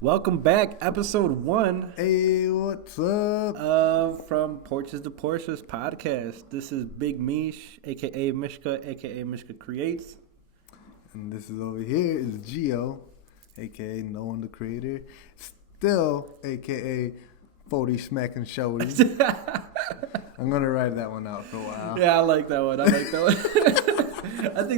Welcome back, episode 1 Hey, what's up? of From Porches to Porsches podcast. This is Big Mish, aka Mishka, aka Mishka Creates. And this is over here is Geo, aka No One the Creator. Still, aka 40 Smacking Shorty. I'm gonna ride that one out for a while. Yeah, I like that one. I think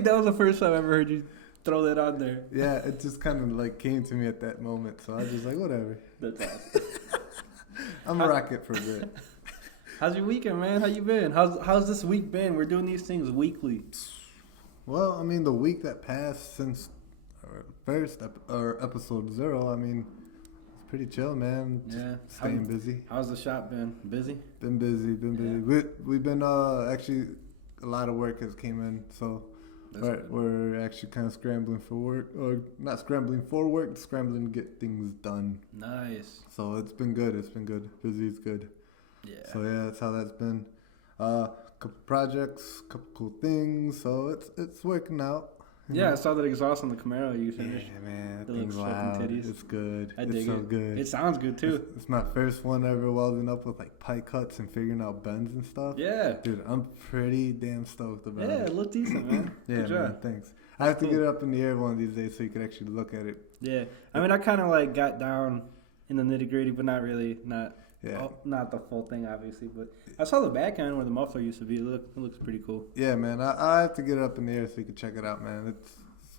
that was the first time I ever heard you throw that on there. Yeah, it just kind of like came to me at that moment, so I was just like, whatever. That's awesome. I'm a rocket for a bit. How's your weekend, man? How you been? How's this week been? We're doing these things weekly. Well, I mean, the week that passed since episode 0, I mean, it's pretty chill, man. Just staying busy. How's the shop been? Busy? Been busy. We've been actually a lot of work has came in, so we're actually kind of scrambling for work, or not scrambling for work, scrambling to get things done. Nice. So it's been good. Busy is good. Yeah. So yeah, that's how that's been. Couple projects, couple cool things. So it's working out. Yeah, I saw that exhaust on the Camaro you finished. Yeah, man, that It thing's looks fucking loud. titties. It's good. I it's dig so it. good. It sounds good too. It's my first one ever welding up with like pie cuts and figuring out bends and stuff. Yeah. Dude, I'm pretty damn stoked about Yeah, it. it looked decent, man. Yeah, Good job. man, thanks. I have to get it up in the air one of these days so you can actually look at it. Yeah. I mean, I kind of like got down in the nitty gritty, but not really. Not the full thing, obviously. But I saw the back end where the muffler used to be. It looks pretty cool. Yeah, man. I have to get it up in the air so you can check it out, man.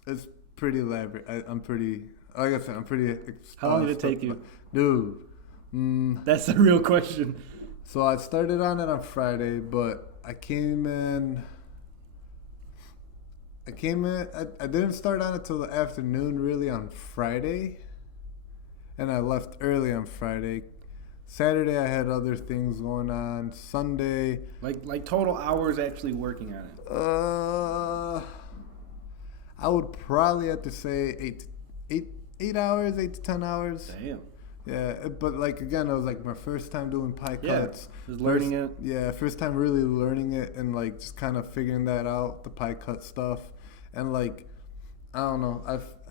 It's pretty elaborate. I'm pretty How long did it take you? Dude. That's the real question. So I started on it on Friday, but I came in. I didn't start on it till the afternoon, really, on Friday. And I left early on Friday. Saturday, I had other things going on. Sunday. Like total hours actually working on it. I would probably have to say 8 hours, 8 to 10 hours. Damn. Yeah, but like again, it was like my first time doing pie cuts. Yeah, just learning it. Yeah, first time really learning it and like just kind of figuring that out, the pie cut stuff, and like I don't know,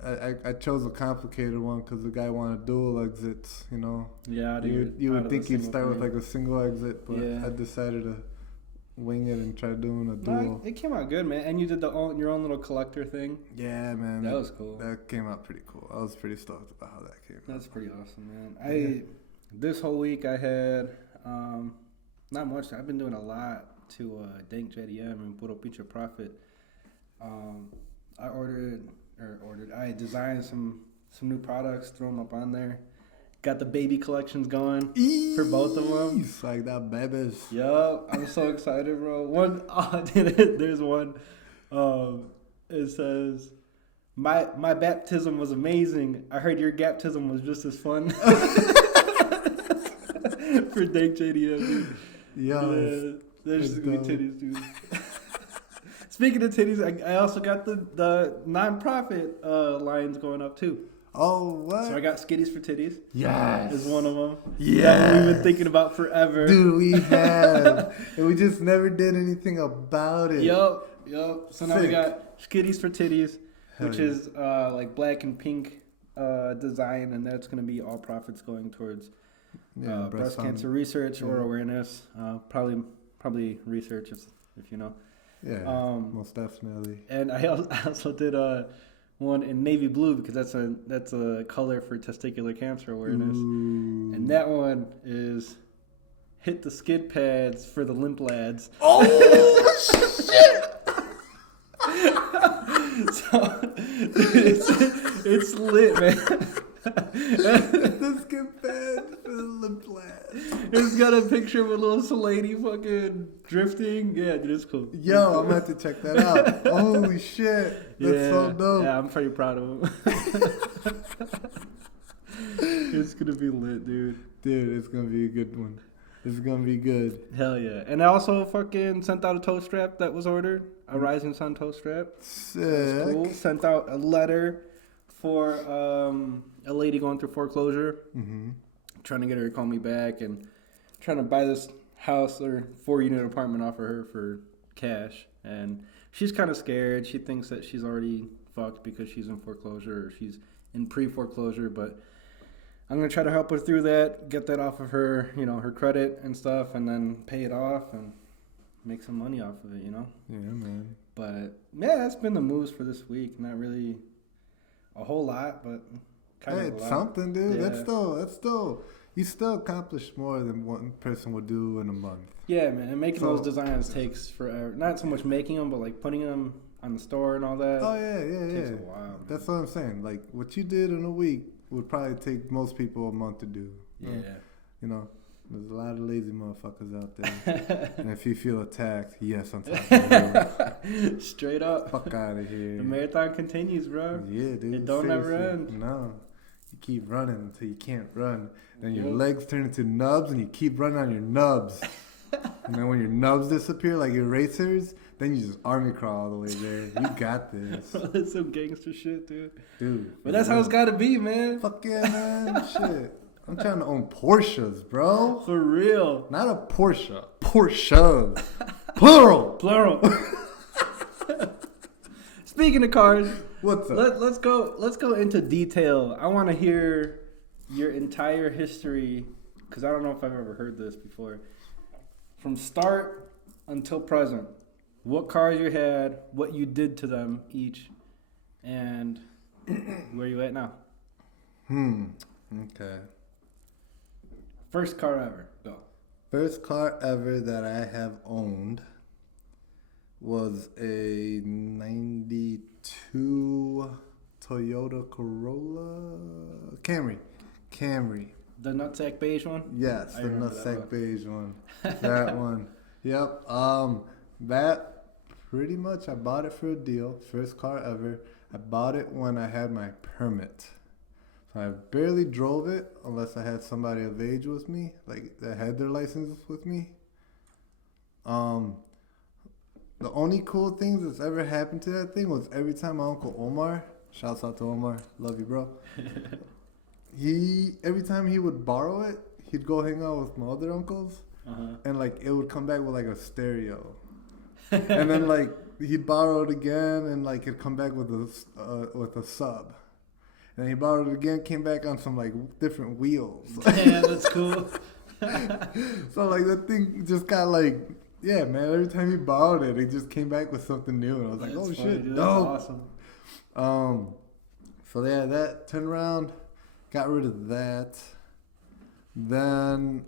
I chose a complicated one because the guy wanted dual exits. You know. Yeah, you would think he'd start with like a single exit, but yeah. I decided to wing it and try doing a dual. No, it came out good, man. And you did your own little collector thing. Yeah, man. That was cool. That came out pretty cool. I was pretty stoked about how that came out. That's pretty awesome, man. This whole week I had not much. I've been doing a lot to Dank JDM and Puro Pinche Profit. I designed some new products, throw them up on there. Got the baby collections going for both of them. Like that babies. Yup, I'm so excited, bro. There's one. It says, "My baptism was amazing. I heard your baptism was just as fun." For Dank JDM, dude. Yeah, there's just gonna be titties, dude. Speaking of titties, I also got the non-profit lines going up too. Oh, what? So I got Skitties for Titties. Yes. Is one of them. Yeah. We've been thinking about forever. Dude, we have. And we just never did anything about it. Yup. So now we got Skitties for Titties, which is like black and pink design, and that's going to be all profits going towards breast cancer research or awareness. Probably research if you know. Yeah, most definitely. And I also did one in navy blue because that's a color for testicular cancer awareness. Ooh. And that one is hit the skid pads for the limp lads. Oh shit! So it's lit, man. The skid pads for the limp lads. It's got a picture of a little lady fucking drifting. Yeah, dude, it's cool. Yo, I'm gonna have to check that out. Holy shit. That's so dope. Yeah, I'm pretty proud of him. It's gonna be lit, dude. Dude, it's gonna be a good one. It's gonna be good. Hell yeah. And I also fucking sent out a toe strap that was ordered. A Rising Sun toe strap. Sick. That's cool. Sent out a letter for a lady going through foreclosure. Mm-hmm. Trying to get her to call me back and trying to buy this house or 4-unit apartment off of her for cash. And she's kind of scared. She thinks that she's already fucked because she's in foreclosure or she's in pre-foreclosure. But I'm gonna try to help her through that, get that off of her, her credit and stuff, and then pay it off and make some money off of it, Yeah, man. But yeah, that's been the moves for this week. Not really a whole lot, but kind of a It's lot. something, dude. Yeah. That's still. You still accomplished more than one person would do in a month. Yeah, man. And making those designs takes forever. Not so much making them, but like putting them on the store and all that. Oh yeah. Takes a while. Man. That's what I'm saying. Like what you did in a week would probably take most people a month to do. Yeah. There's a lot of lazy motherfuckers out there. And if you feel attacked, yes, I'm talking to you. Straight up. Fuck out of here. The marathon continues, bro. Yeah, dude. It don't seriously. ever end. No. You keep running until you can't run. Then your legs turn into nubs and you keep running on your nubs. And then when your nubs disappear like your racers, then you just army crawl all the way there. You got this. That's some gangster shit, Dude. But that's how it's gotta be, man. Fuck yeah, man. Shit. I'm trying to own Porsches, bro. For real. Not a Porsche. Porsches. Plural. Speaking of cars, What's up? let's go into detail. I want to hear your entire history because I don't know if I've ever heard this before. From start until present, what cars you had, what you did to them each, and where you at now. Okay. First car ever. Go. First car ever that I have owned was a 92 Toyota Corolla Camry. The nutsack beige one? Yes, I the remember that nutsack one. beige one. That one. Yep. That pretty much I bought it for a deal. First car ever. I bought it when I had my permit. So I barely drove it unless I had somebody of age with me, like that had their license with me. The only cool things that's ever happened to that thing was every time my Uncle Omar, shouts out to Omar, love you, bro. Every time he would borrow it, he'd go hang out with my other uncles, and like it would come back with like a stereo, and then like he'd borrow it again, and like it'd come back with a sub. And he borrowed it again, came back on some like different wheels. Damn, that's cool. So like that thing just got like, yeah, man. Every time he borrowed it, it just came back with something new, and I was like, That's oh funny, shit, dude. dope. That's awesome. So yeah, that turned around, got rid of that. Then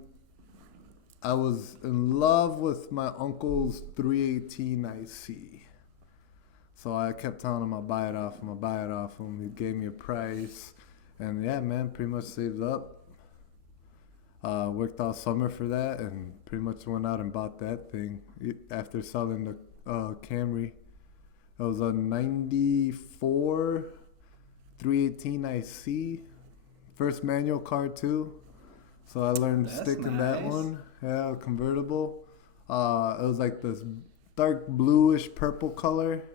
I was in love with my uncle's 318 IC. So I kept telling him I'll buy it off him. He gave me a price. And yeah, man, pretty much saved up. Worked all summer for that and pretty much went out and bought that thing after selling the Camry. It was a 94 318 IC. First manual car too. So I learned sticking that one. Yeah, convertible. It was like this dark bluish purple color.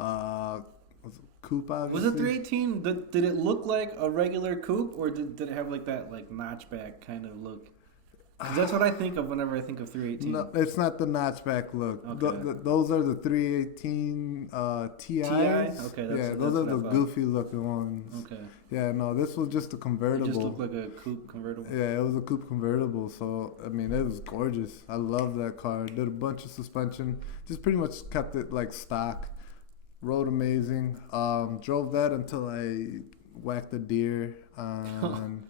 Was it coupe, obviously. Was it 318? Did it look like a regular coupe, or did it have like that like notchback kind of look? 'Cause that's what I think of whenever I think of 318. No, it's not the notchback look. Okay. Those are the 318 TIs. Okay, those are the goofy looking ones. Okay. Yeah, no, this was just a convertible. It just looked like a coupe convertible. Yeah, it was a coupe convertible. So I mean, it was gorgeous. I love that car. Did a bunch of suspension. Just pretty much kept it like stock. Rode amazing. Drove that until I whacked a deer on.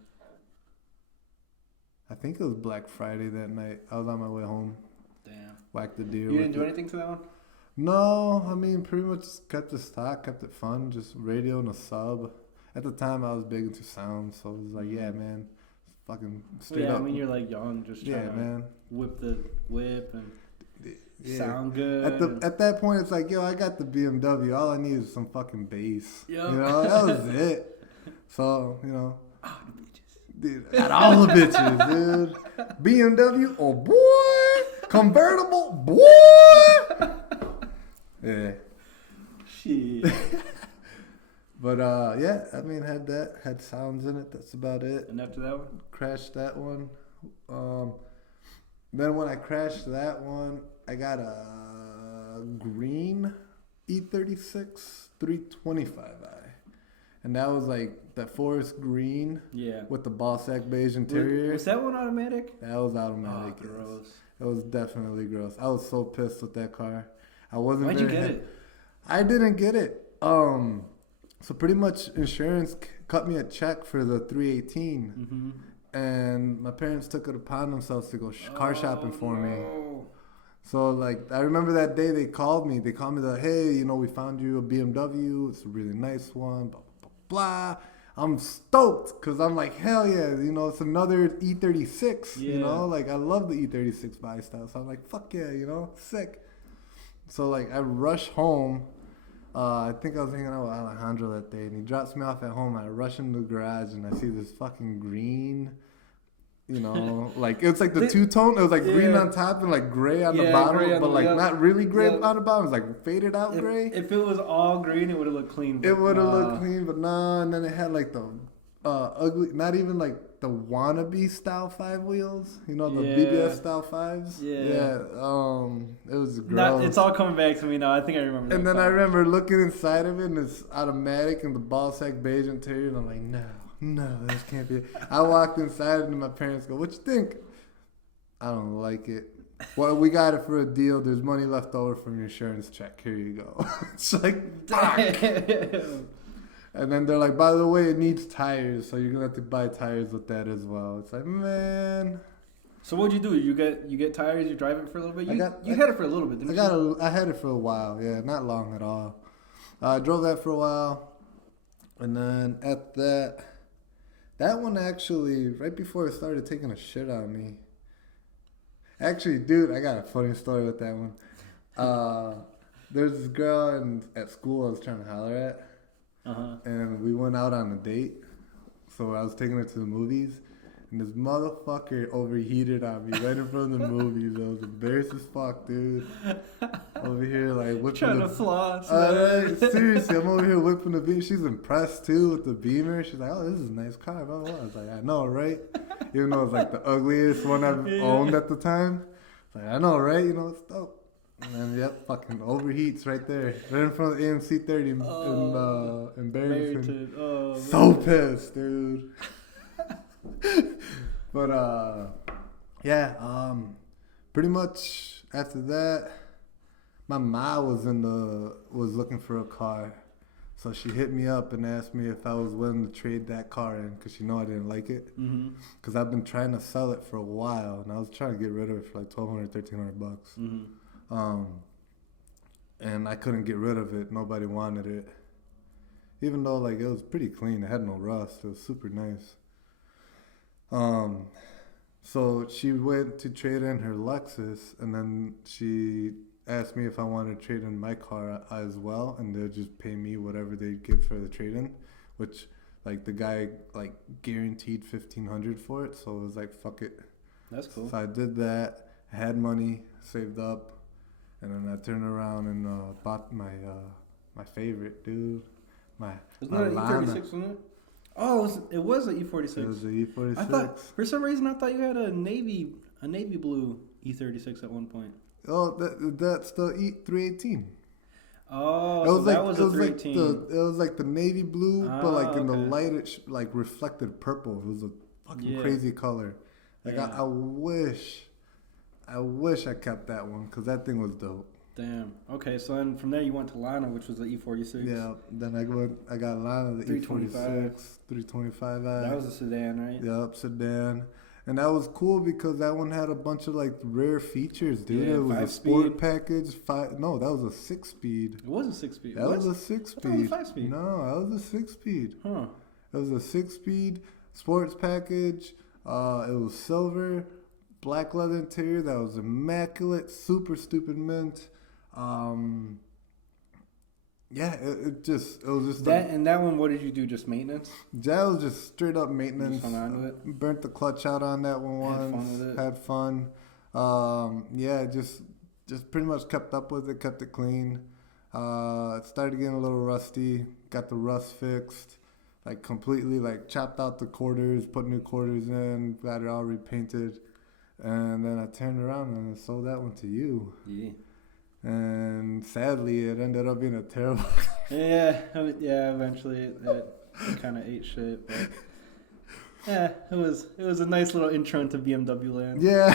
I think it was Black Friday that night. I was on my way home. Damn. Whacked the deer. You didn't do anything to that one? No, I mean, pretty much kept it stock, kept it fun, just radio and a sub. At the time, I was big into sound, so it was like, yeah, man, fucking straight up. I mean, you're like young, just trying to whip the whip and sound good. At that point, it's like, yo, I got the BMW. All I need is some fucking bass. Yep. You know, that was it. So, you know. Oh, the bitches. Dude, at all the bitches, dude. BMW, oh boy. Convertible, boy. Yeah. Shit. But yeah, I mean, had sounds in it. That's about it. And after that one? Crashed that one. Then when I crashed that one, I got a green E36 325i. And that was like that forest green. Yeah. With the ball sack beige interior. Was that one automatic? That was automatic. Oh, gross. It was definitely gross. I was so pissed with that car. I wasn't. Why'd you get it? I didn't get it. So pretty much insurance cut me a check for the 318, and my parents took it upon themselves to go car shopping for me. So like I remember that day they called me. They called me like, hey, you know, we found you a BMW. It's a really nice one. Blah blah blah. I'm stoked because I'm like, hell yeah, you know, it's another E36. Yeah. You know, like I love the E36 body style. So I'm like, fuck yeah, you know, sick. So like I rush home. I think I was hanging out with Alejandro that day, and he drops me off at home. I rush into the garage, and I see this fucking green, you know, like it's like the two-tone. It was like green on top and like gray on the bottom, but like not really gray on the bottom. It was like faded out gray. If it was all green, it would have looked clean. It would have looked clean, but nah. And then it had like the ugly, not even like the wannabe style 5 wheels, you know, the BBS style 5s. Yeah. It was gross. It's all coming back to me now. I think I remember. And then I remember looking inside of it, and it's automatic and the ball sack beige interior, and I'm like, no, this can't be it. I walked inside, and my parents go, "What you think?" I don't like it. Well, we got it for a deal. There's money left over from your insurance check. Here you go. It's like, fuck. And then they're like, by the way, it needs tires, so you're gonna have to buy tires with that as well. It's like, man. So what'd you do? You get tires? You drive it for a little bit? You had it for a little bit, didn't you? I had it for a while. Yeah, not long at all. I drove that for a while, and then at that one actually, right before it started taking a shit on me. Actually, dude, I got a funny story with that one. There's this girl at school I was trying to holler at. And we went out on a date. So I was taking her to the movies. And this motherfucker overheated on me right in front of the movies. I was embarrassed as fuck, dude. Over here, like, whipping trying to floss. Seriously, I'm over here whipping the Beamer. She's impressed, too, with the Beamer. She's like, oh, this is a nice car. Blah, blah, blah. I was like, I know, right? Even though it's like the ugliest one I've owned at the time. Like, I know, right? You know, it's dope. And yep, fucking overheats right there. Right in front of the AMC 30 in Barrington. So pissed, dude. But pretty much after that, my ma was looking for a car. So she hit me up and asked me if I was willing to trade that car in because she know I didn't like it. Because I've been trying to sell it for a while, and I was trying to get rid of it for like $1,200, $1,300. And I couldn't get rid of it. Nobody wanted it. Even though like it was pretty clean. It had no rust. It was super nice. So she went to trade in her Lexus, and then she asked me if I wanted to trade in my car as well, and they'll just pay me whatever they give for the trade-in, which like the guy like guaranteed $1,500 for it. So it was like, fuck it. That's cool. So I did that. I had money saved up. And then I turned around and bought my favorite, dude. Isn't that an E36, wasn't it? Oh, it was an E46. It was an E46. I thought, for some reason, I thought you had a navy blue E36 at one point. Oh, that's the E318. Oh, so that was a 318. It was like the navy blue, but like in the light, like reflected purple. It was a fucking crazy color. Like I wish I kept that one because that thing was dope. Damn. Okay, so then from there you went to Lana, which was the E46. Yeah. Then I got Lana, the 326, 325i. That was a sedan, right? Yep, sedan. And that was cool because that one had a bunch of like rare features, dude. Yeah, it was a sport package. No, that was a 6-speed. It was a 6-speed. That was a 6-speed. I thought it was 5-speed. No, that was a 6-speed. Huh. It was a 6-speed sports package. It was silver. Black leather interior that was immaculate, super stupid mint. It was just that. And that one, what did you do? Just maintenance? That was just straight up maintenance. Just hung on to it. Burnt the clutch out on that one once. Had fun. Just pretty much kept up with it, kept it clean. It started getting a little rusty. Got the rust fixed. Like completely, like chopped out the quarters, put new quarters in, got it all repainted. And then I turned around and I sold that one to you. Yeah. And sadly, it ended up being a terrible. Yeah. Eventually, It kind of ate shit, but yeah, it was a nice little intro into BMW land. Yeah.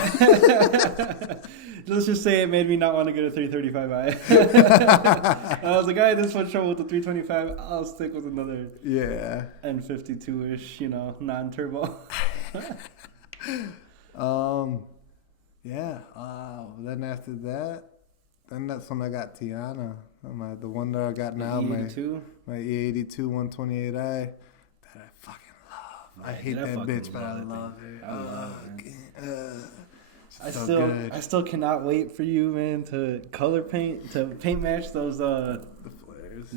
Let's just say it made me not want to get a 335i. I was like, I had this much trouble with the 325. I'll stick with another N52-ish, non-turbo. Yeah. Then after that, then that's when I got Tiana. The one that I got now, E82? my E82 128i that I fucking love. I hate that bitch, but I love it. I love it, man. I still cannot wait for you, man, to paint match those the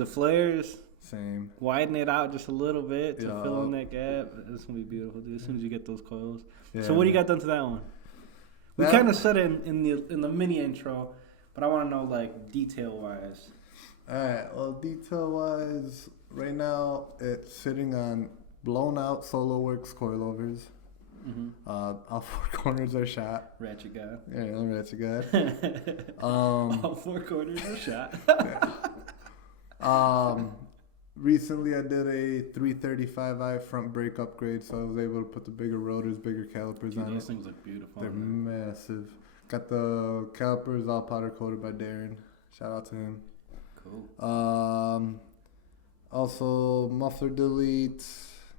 flares. Same. Widen it out just a little bit to fill in that gap. It's gonna be beautiful, dude. As soon as you get those coils. Yeah, so what do you got done to that one? We kind of said it in the mini intro, but I want to know like detail wise. All right. Well, detail wise, right now it's sitting on blown out SoloWorks coilovers. Mm-hmm. All four corners are shot. Ratchet God. Yeah, ratchet God. All four corners are shot. Recently I did a 335i front brake upgrade, so I was able to put the bigger rotors, bigger calipers on it. Those things look beautiful. They're massive. Got the calipers all powder coated by Darren. Shout out to him. Cool. Also muffler delete,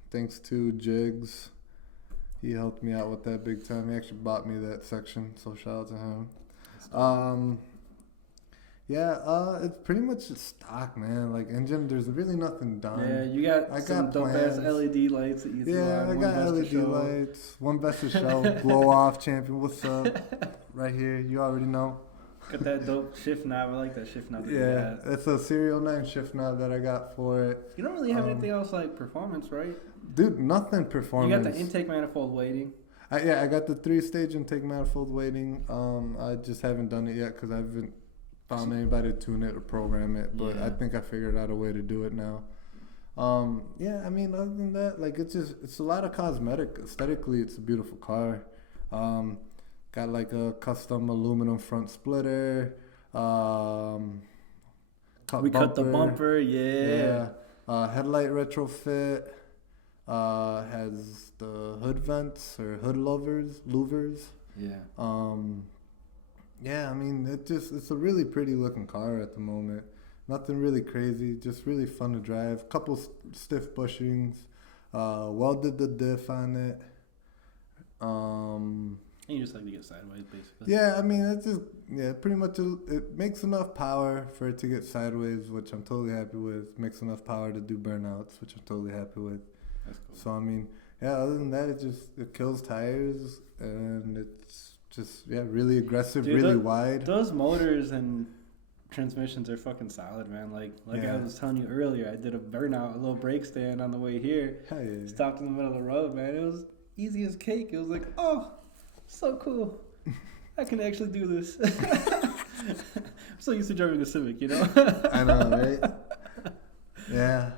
thanks to Jigs. He helped me out with that big time. He actually bought me that section, so shout out to him. It's pretty much just stock, man. Like engine, there's really nothing done. Yeah, you got some dope ass LED lights that you threw on. I got LED lights. One best of show, blow off champion. What's up? Right here, you already know. Got that dope shift knob. I like that shift knob. Yeah, it's a Serial 9 shift knob that I got for it. You don't really have anything else like performance, right? Dude, nothing performance. You got the intake manifold waiting. I got the 3-stage intake manifold waiting. I just haven't done it yet because I haven't found anybody to tune it or program it. But I think I figured out a way to do it now. I mean, other than that, like it's a lot of cosmetic. Aesthetically, it's a beautiful car. Got like a custom aluminum front splitter. We cut the bumper, yeah. Headlight retrofit. Has the hood vents or hood louvers. Yeah. I mean, it's a really pretty looking car at the moment. Nothing really crazy, just really fun to drive. Couple stiff bushings. Welded the diff on it. And you just like to get sideways, basically. Yeah, I mean, it's just, pretty much it makes enough power for it to get sideways, which I'm totally happy with. Makes enough power to do burnouts, which I'm totally happy with. That's cool. So, I mean, other than that, it kills tires, and it's just, really aggressive, really wide. Those motors and transmissions are fucking solid, man. Like I was telling you earlier, I did a burnout, a little brake stand on the way here. Hell yeah. Stopped in the middle of the road, man. It was easy as cake. It was like, oh, so cool. I can actually do this. I'm so used to driving a Civic, you know? I know, right? Yeah.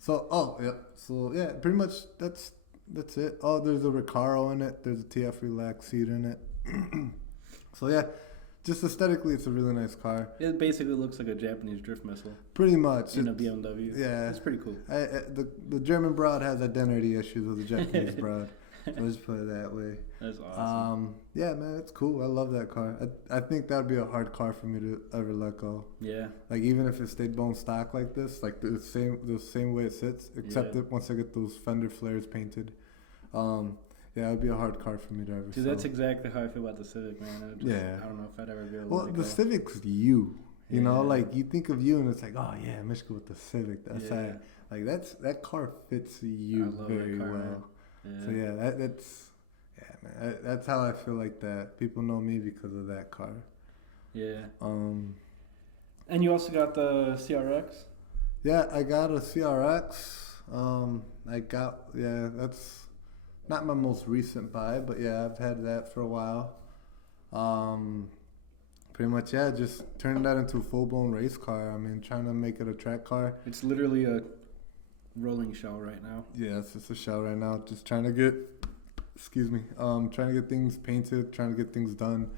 So, pretty much that's it. Oh, there's a Recaro in it. There's a TF Relax seat in it. So, just aesthetically, it's a really nice car. It basically looks like a Japanese drift missile. Pretty much. In a BMW. Yeah. It's pretty cool. The German broad has identity issues with the Japanese broad. Let's put it that way. That's awesome. Man, it's cool. I love that car. I think that would be a hard car for me to ever let go. Yeah. Like even if it stayed bone stock like this, like the same way it sits, except that once I get those fender flares painted, it would be a hard car for me to ever. Dude, that's exactly how I feel about the Civic, man. I don't know if I'd ever be able to. Well, the Civic's you know, like you think of you and it's like, oh yeah, Michigan with the Civic. That's like that car fits you very well. Man. Yeah. So that's how I feel like that. People know me because of that car. Yeah. And you also got the CRX? Yeah, I got a CRX. That's not my most recent buy, but I've had that for a while. Pretty much, just turning that into a full-blown race car. I mean, trying to make it a track car. It's literally a rolling shell right now. Yeah, it's just a shell right now. Just trying to get, trying to get things painted, trying to get things done.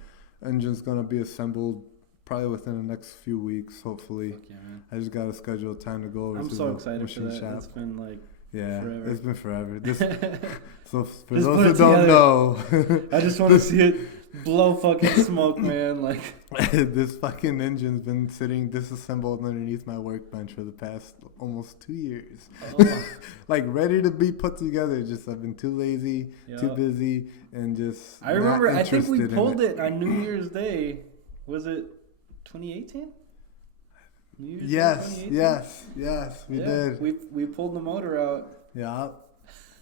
Engine's gonna be assembled probably within the next few weeks, hopefully. Fuck yeah, man. I just gotta schedule time to go over I'm to so the excited for machine that. shop. It's been like Yeah, forever. it's been forever. So for Just those put who it don't together. know, I just want to see it blow fucking smoke, man. Like, this fucking engine's been sitting disassembled underneath my workbench for the past almost 2 years. oh, Like ready to be put together. Just I've been too lazy, too yeah. busy, and just. I remember. not I think we interested in pulled it on New Year's Day. Was it 2018? New Year's Day, Yes, 2018? yes, we Yeah, did. We pulled the motor out. Yeah,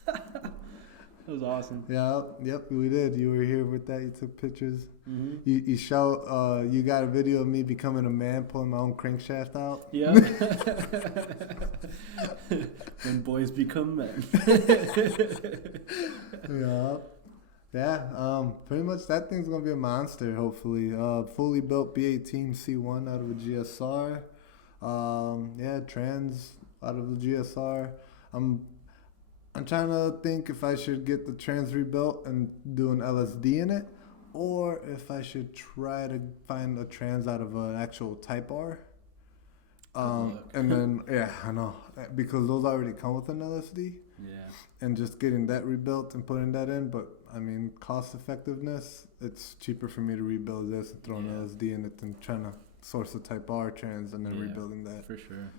It was awesome. yep, we did. You were here with that. You took pictures. Mm-hmm. You got a video of me becoming a man, pulling my own crankshaft out. Yeah. When boys become men. Yeah. Pretty much that thing's gonna be a monster. Hopefully, fully built B18 C1 out of a GSR. Trans out of the GSR. I'm trying to think if I should get the trans rebuilt and do an LSD in it, or if I should try to find a trans out of an actual Type R. And then I know, because those already come with an LSD. Yeah. And just getting that rebuilt and putting that in, but I mean, cost effectiveness, it's cheaper for me to rebuild this and throw an LSD in it than trying to source a Type R trans and then rebuilding that. For sure.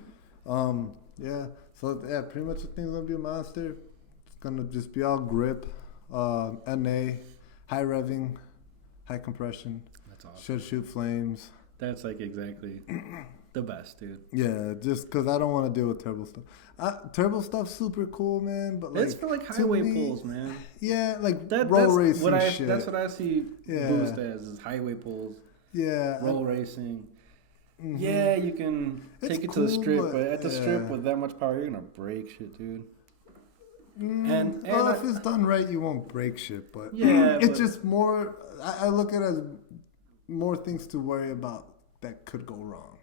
Pretty much the thing's gonna be a monster. It's gonna just be all grip, NA, high revving, high compression. That's awesome. Should shoot flames. That's like exactly the best, dude. Yeah, just because I don't want to deal with turbo stuff. Turbo stuff's super cool, man, but like It's for like highway pulls, man. Yeah, like That's roll racing what shit. That's what I see Boost as, is highway pulls, roll racing. Mm-hmm. Yeah, you can take it to the cool, strip, but at the strip with that much power, you're gonna break shit, dude. And if it's done right, you won't break shit. But it's just more. I look at it as more things to worry about that could go wrong.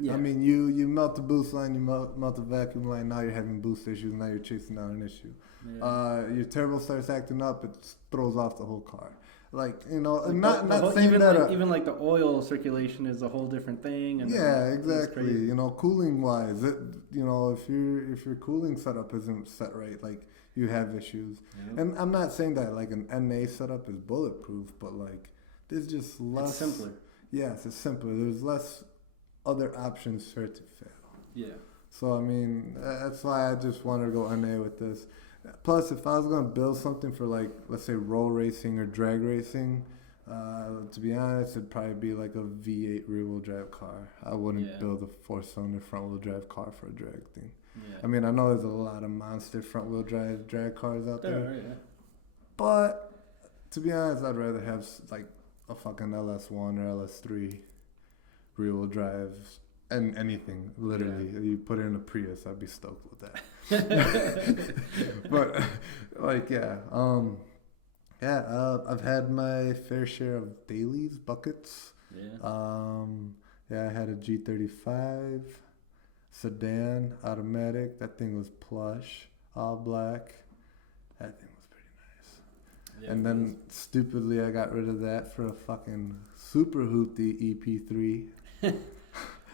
Yeah. I mean, you melt the boost line, you melt the vacuum line. Now you're having boost issues. Now you're chasing down an issue. Yeah. Your turbo starts acting up. It throws off the whole car. Like, you know, like not whole, saying even that like, even like the oil circulation is a whole different thing. And exactly. You know, cooling wise, if your cooling setup isn't set right, like you have issues. Yep. And I'm not saying that like an NA setup is bulletproof, but like there's just less. It's simpler. Yes, it's simpler. There's less other options for it to fail. Yeah. So I mean, that's why I just wanted to go NA with this. Plus, if I was gonna build something for like, let's say, roll racing or drag racing, to be honest, it'd probably be like a V8 rear-wheel drive car. I wouldn't build a four-cylinder front-wheel drive car for a drag thing. Yeah. I mean, I know there's a lot of monster front-wheel drive drag cars out there, but to be honest, I'd rather have like a fucking LS1 or LS3 rear-wheel drive. And anything, literally. You put it in a Prius, I'd be stoked with that. But, like, I've had my fair share of dailies, buckets. I had a G35 sedan, automatic. That thing was plush, all black. That thing was pretty nice. Yeah, and then, stupidly, I got rid of that for a fucking super hoopty EP3.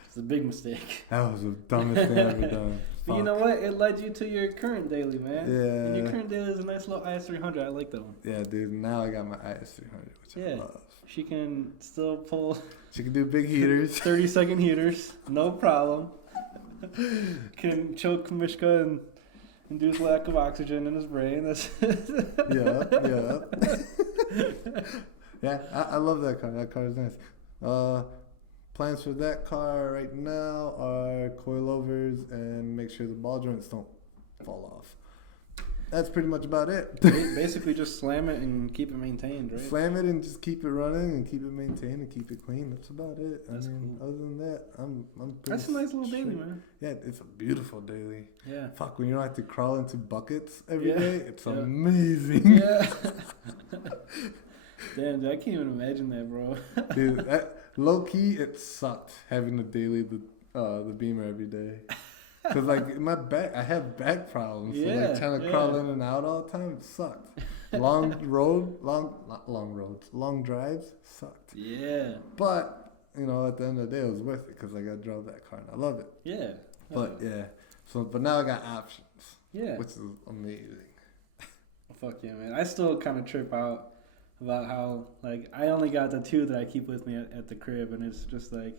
It's a big mistake. That was the dumbest thing I've ever done. But you know what? It led you to your current daily, man. Yeah. And your current daily is a nice little IS300. I like that one. Yeah, dude. Now I got my IS300, which I love. She can still pull. She can do big heaters. 30-second heaters. No problem. Can choke Mishka and induce lack of oxygen in his brain. Yeah, I love that car. That car is nice. Plans for that car right now are coilovers and make sure the ball joints don't fall off. That's pretty much about it. Basically just slam it and keep it maintained, right? Slam it and just keep it running and keep it maintained and keep it clean. That's about it. That's cool. Other than that, I'm pretty That's a nice little daily, man. Yeah, it's a beautiful daily. Yeah. Fuck, when you don't have to crawl into buckets every day, it's amazing. Yeah. Damn, dude, I can't even imagine that, bro. Dude, low key, it sucked having to daily the Beamer every day. Cause like my back, I have back problems. So like trying to crawl in and out all the time, it sucked. Long drives sucked. Yeah. But you know, at the end of the day, it was worth it because like I drove that car and I love it. Yeah. But but now I got options. Yeah. Which is amazing. Fuck yeah, man. I still kind of trip out about how, like, I only got the 2 that I keep with me at the crib, and it's just like,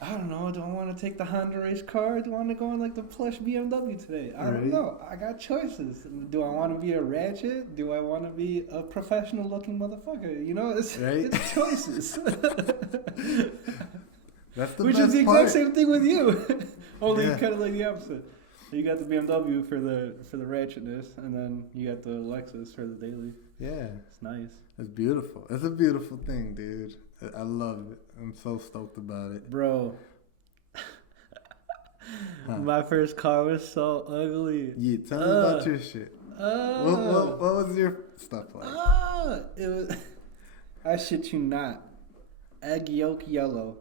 I don't know, do I want to take the Honda race car? Do I want to go in, like, the plush BMW today? I don't know. I got choices. Do I want to be a ratchet? Do I want to be a professional-looking motherfucker? You know, it's choices. That's the Which best is the part. exact same thing with you. Only kind of like the opposite. You got the BMW for the ratchetness, and then you got the Lexus for the daily. Yeah. It's nice. It's beautiful. It's a beautiful thing, dude. I love it. I'm so stoked about it. Bro. My first car was so ugly. Yeah, tell me about your shit. What was your stuff like? It was, I shit you not. Egg yolk yellow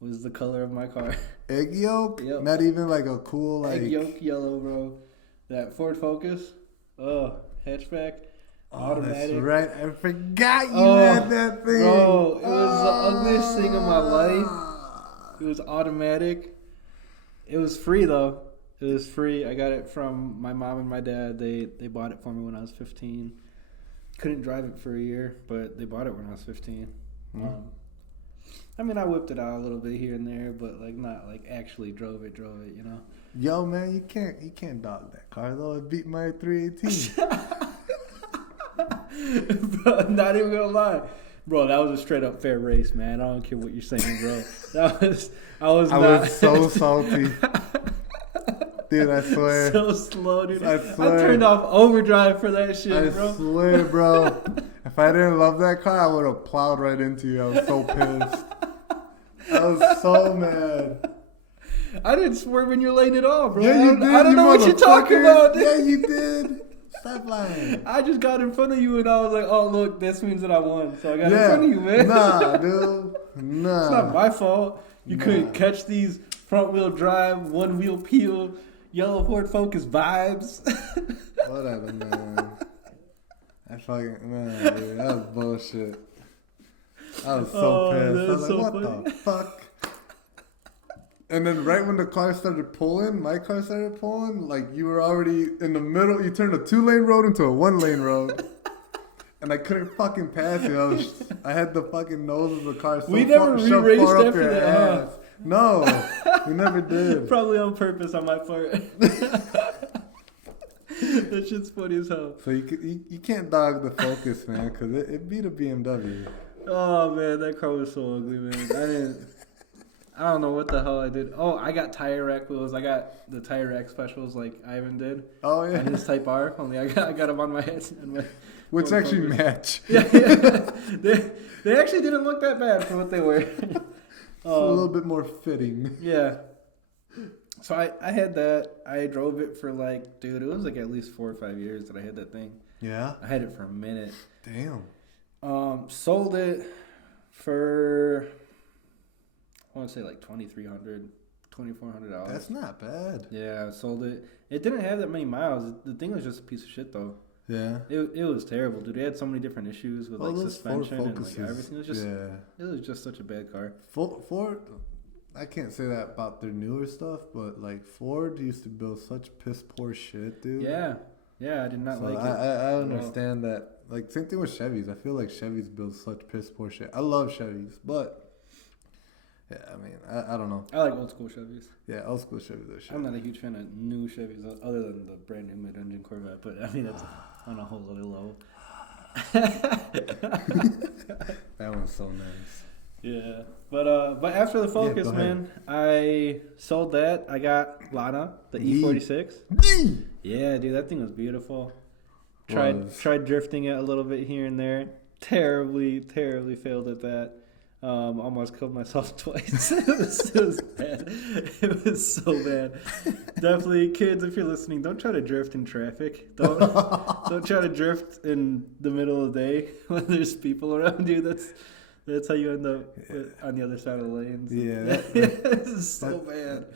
was the color of my car. Egg yolk? Yep. Not even like a cool like egg yolk yellow, bro. That Ford Focus. Hatchback. Automatic. That's right. I forgot you had that thing. Bro, it was the ugliest thing of my life. It was automatic. It was free though. It was free. I got it from my mom and my dad. They bought it for me when I was 15. Couldn't drive it for a year, but they bought it when I was 15. I mean, I whipped it out a little bit here and there, but like not like actually drove it, you know. Yo, man, you can't dog that car though. It beat my 318. Bro, I'm not even gonna lie, bro. That was a straight up fair race, man. I don't care what you're saying, bro. I was so salty, dude. I swear. So slow, dude. I swear. I turned off overdrive for that shit, bro. I swear, bro. If I didn't love that car, I would have plowed right into you. I was so pissed. I was so mad. I didn't swerve when you're laying it off, bro. Yeah, you did. I don't know what you're talking about, dude. Yeah, you did. Stop lying. I just got in front of you and I was like, oh, look, this means that I won. So I got in front of you, man. Nah, dude. Nah. It's not my fault. You couldn't catch these front wheel drive, one wheel peel, yellow Ford Focus vibes. Whatever, man. Dude, that was bullshit. I was so pissed. I was like, so what funny. the fuck? And then right when the car started pulling, my car started pulling, like you were already in the middle. You turned a 2-lane road into a 1-lane road. And I couldn't fucking pass it. I had the fucking nose of the car so we never re-raced after that. No, we never did. Probably on purpose on my part. That shit's funny as hell. So you can't dog the Focus, man, because it beat a BMW. Oh, man, that car was so ugly, man. I don't know what the hell I did. Oh, I got tire rack wheels. I got the tire rack specials like Ivan did. Oh, yeah. And his Type R. Only I got them on my head. Which actually match. Yeah. They actually didn't look that bad for what they were. It's a little bit more fitting. Yeah. So I had that. I drove it for like, dude, it was like at least 4 or 5 years that I had that thing. Yeah? I had it for a minute. Damn. Sold it for, I want to say like $2,300, $2,400. That's not bad. Yeah, I sold it. It didn't have that many miles. The thing was just a piece of shit though. Yeah. It was terrible, dude. It had so many different issues with like suspension and like everything. It was just it was just such a bad car. Ford, I can't say that about their newer stuff, but like Ford used to build such piss poor shit, dude. Yeah, I did not like it. I understand that. Like same thing with Chevys. I feel like Chevys build such piss poor shit. I love Chevys, but yeah, I mean, I don't know. I like old school Chevys. Yeah, old school Chevys are shit. I'm not a huge fan of new Chevys other than the brand new mid-engine Corvette, but I mean that's on a whole other level. That one's so nice. Yeah, but after the Focus, man, I sold that. I got Lana, the E46. Yeah, dude, that thing was beautiful. Tried drifting it a little bit here and there. Terribly failed at that. Almost killed myself twice. It was bad. It was so bad. Definitely, kids, if you're listening, don't try to drift in traffic. Don't try to drift in the middle of the day when there's people around you. That's how you end up on the other side of the lanes. Yeah, this is so bad.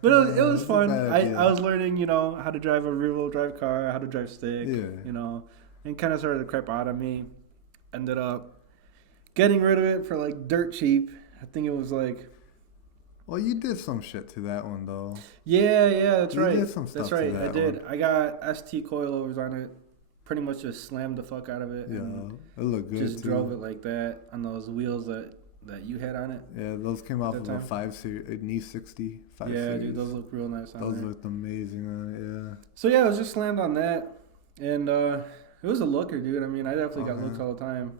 But it was fun. I was learning, how to drive a rear-wheel drive car, how to drive stick, and kind of started to crap out on me. Ended up getting rid of it for like dirt cheap. I think it was like. Well, you did some shit to that one though. Yeah, that's you right. Did some stuff that's right. To that I did. One. I got ST coilovers on it. Pretty much just slammed the fuck out of it. Yeah, and it looked good. Just drove it like that on those wheels that you had on it. Yeah, those came off of a 5 series, a knee 60. 5 yeah, series. dude, those look real nice on Those there. looked amazing on it. Yeah. So yeah, I was just slammed on that, and it was a looker, dude. I mean, I definitely got looks all the time,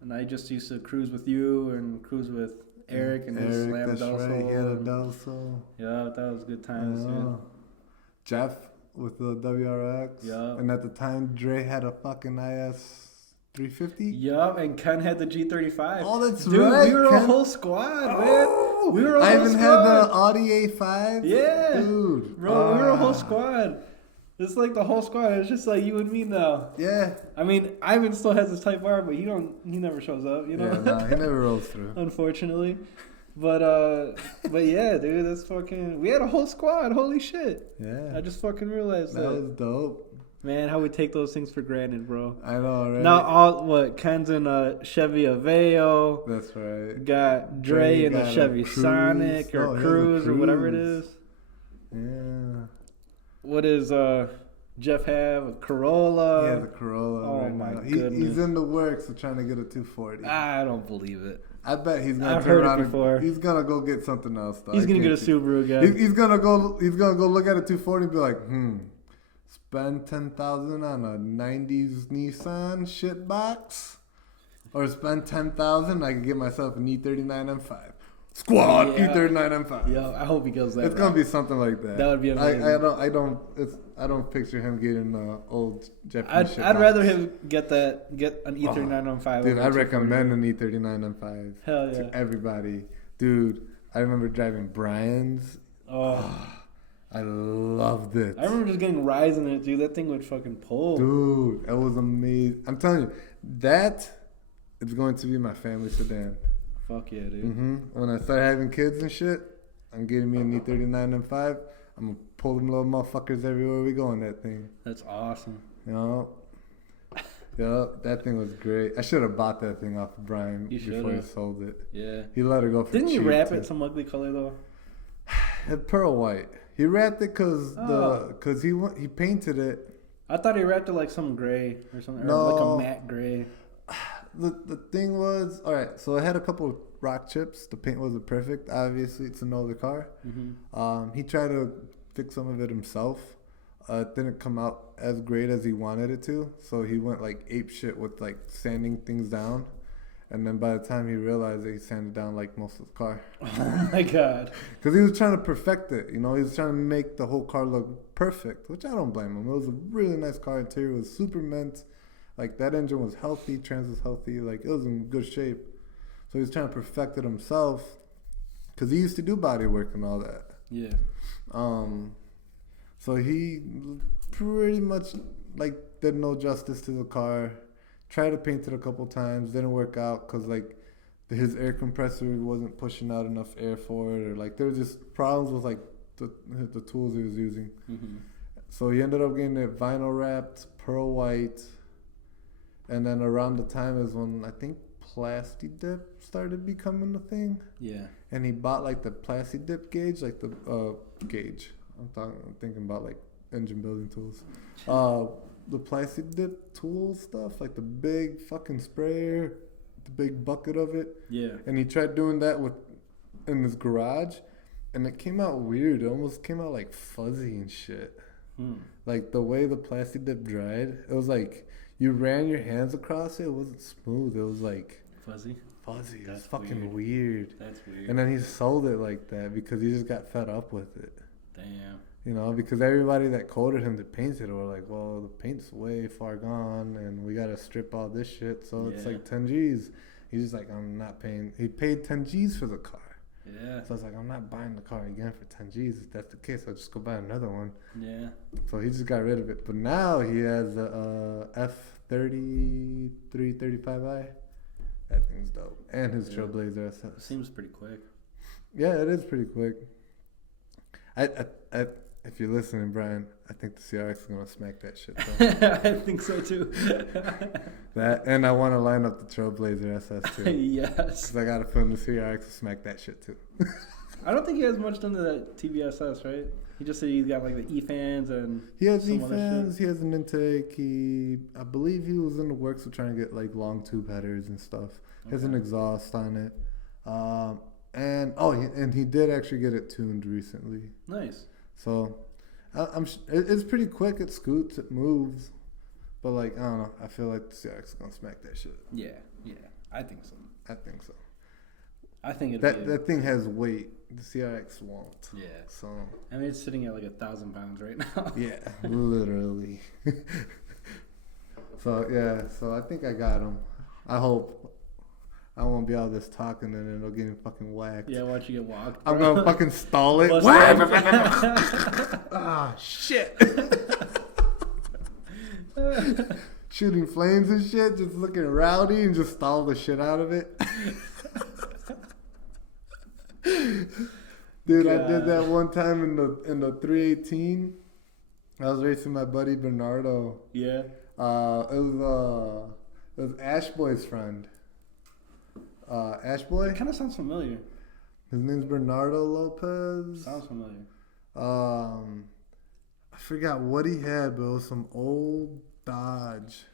and I just used to cruise with you and cruise with Eric and his slam that's Delso. right. He had a Delso. Yeah, that was good times, man. Jeff with the WRX. Yeah. And at the time, Dre had a fucking IS 350. Yup, and Ken had the G35. Oh, that's dude, right. We were Ken. a whole squad, man. We were a I whole even squad. had the Audi A5. Yeah. Dude. Bro, we were a whole squad. It's like the whole squad. It's just like you and me now. Yeah. I mean, Ivan still has his Type R, but he never shows up, you know? Yeah, nah, he never rolls through. Unfortunately. But yeah, dude, that's fucking... We had a whole squad. Holy shit. Yeah. I just fucking realized that. That was dope. Man, how we take those things for granted, bro. I know, right? Now, Ken's in a Chevy Aveo. That's right. Got Dre in a Chevy Sonic or Cruise or whatever it is. Yeah. What does Jeff have? A Corolla? Yeah, the Corolla. Oh, right my now. goodness. He's in the works of trying to get a 240. I don't believe it. I bet he's gonna I've turn heard it around before. He's gonna go get something else. Though. He's gonna get a Subaru again. He's gonna go look at a 240 and be like, spend $10,000 on a '90s Nissan shitbox, or spend $10,000 I can get myself an E39 M5. Squad E39 M5. Yeah, I hope he goes that. It's gonna be something like that. That would be amazing. I don't picture him getting old Japanese I'd rather him get an E39 M5. Dude, I recommend an E39 M5 Hell yeah. to everybody. Dude, I remember driving Brian's. Oh. I loved it. I remember just getting rides in it, dude. That thing would fucking pull. Dude, it was amazing. I'm telling you, that is going to be my family sedan. Fuck yeah, dude. When I start having kids and shit, I'm getting me an E39 M5. I'm going to pull them little motherfuckers everywhere we go in that thing. That's awesome. You know? Yeah, that thing was great. I should have bought that thing off of Brian before he sold it. Yeah. He let her go for Didn't cheap, you wrap too. it some ugly color, though? Pearl white. He wrapped it because he painted it. I thought he wrapped it like some gray or something. No. Or like a matte gray. The thing was, all right, so I had a couple of rock chips. The paint wasn't perfect, obviously, to know the car. He tried to fix some of it himself. It didn't come out as great as he wanted it to, so he went like ape shit with like sanding things down. And then by the time he realized it, he sanded down like most of the car. Oh my god. Because he was trying to perfect it, you know. He was trying to make the whole car look perfect, which I don't blame him. It was a really nice car. Interior was super mint. Like, that engine was healthy, trans was healthy. Like, it was in good shape. So he was trying to perfect it himself because he used to do body work and all that. Yeah. So he pretty much, like, did no justice to the car. Tried to paint it a couple times. Didn't work out because, like, his air compressor wasn't pushing out enough air for it. Or, like, there was just problems with, like, the tools he was using. So he ended up getting it vinyl wrapped, pearl white. And then around the time is when I think Plasti Dip started becoming a thing. Yeah. And he bought like the Plasti Dip gauge, like the gauge. I'm thinking about like engine building tools. The Plasti Dip tool stuff, like the big fucking sprayer, the big bucket of it. Yeah. And he tried doing that in his garage, and it came out weird. It almost came out like fuzzy and shit. Like the way the Plasti Dip dried, it was like. You ran your hands across it. It wasn't smooth. It was like fuzzy. It was fucking weird. That's weird. And then he sold it like that because he just got fed up with it. Damn. You know, because everybody that quoted him to paint it were like, well, the paint's way far gone and we got to strip all this shit. So it's like 10 G's. He's just like, I'm not paying. He paid 10 G's for the car. Yeah. So I was like, I'm not buying the car again for 10 G's. If that's the case, I'll just go buy another one. Yeah. So he just got rid of it. But now he has a F30 335i. That thing's dope. And his Trailblazer SS. Seems pretty quick. Yeah, it is pretty quick. I if you're listening, Brian, I think the CRX is gonna smack that shit. Though. I think so too. That, and I want to line up the Trailblazer SS too. Yes. Because I got to film the CRX to smack that shit too. I don't think he has much done to that TBSS, right? He just said he's got like the E-fans and he has E-fans. He has an intake. I believe he was in the works of trying to get like long tube headers and stuff. He has an exhaust on it. And he did actually get it tuned recently. Nice. So it's pretty quick. It scoots. It moves. But like I don't know. I feel like the CRX is gonna smack that shit. Yeah. I think so. I think so. I think that thing has weight. The CRX won't. Yeah. So I mean, it's sitting at like 1,000 pounds right now. Yeah, literally. So I think I got him. I hope. I won't be out this talking and it'll get fucking whacked. Yeah, watch you get walked. I'm gonna fucking stall it. Ah, shit. Shooting flames and shit, just looking rowdy and just stall the shit out of it. Dude, God. I did that one time in the 318. I was racing my buddy Bernardo. Yeah. It was Ashboy's friend. Ashboy? It kind of sounds familiar. His name's Bernardo Lopez. Sounds familiar. I forgot what he had, but it was some old Dodge.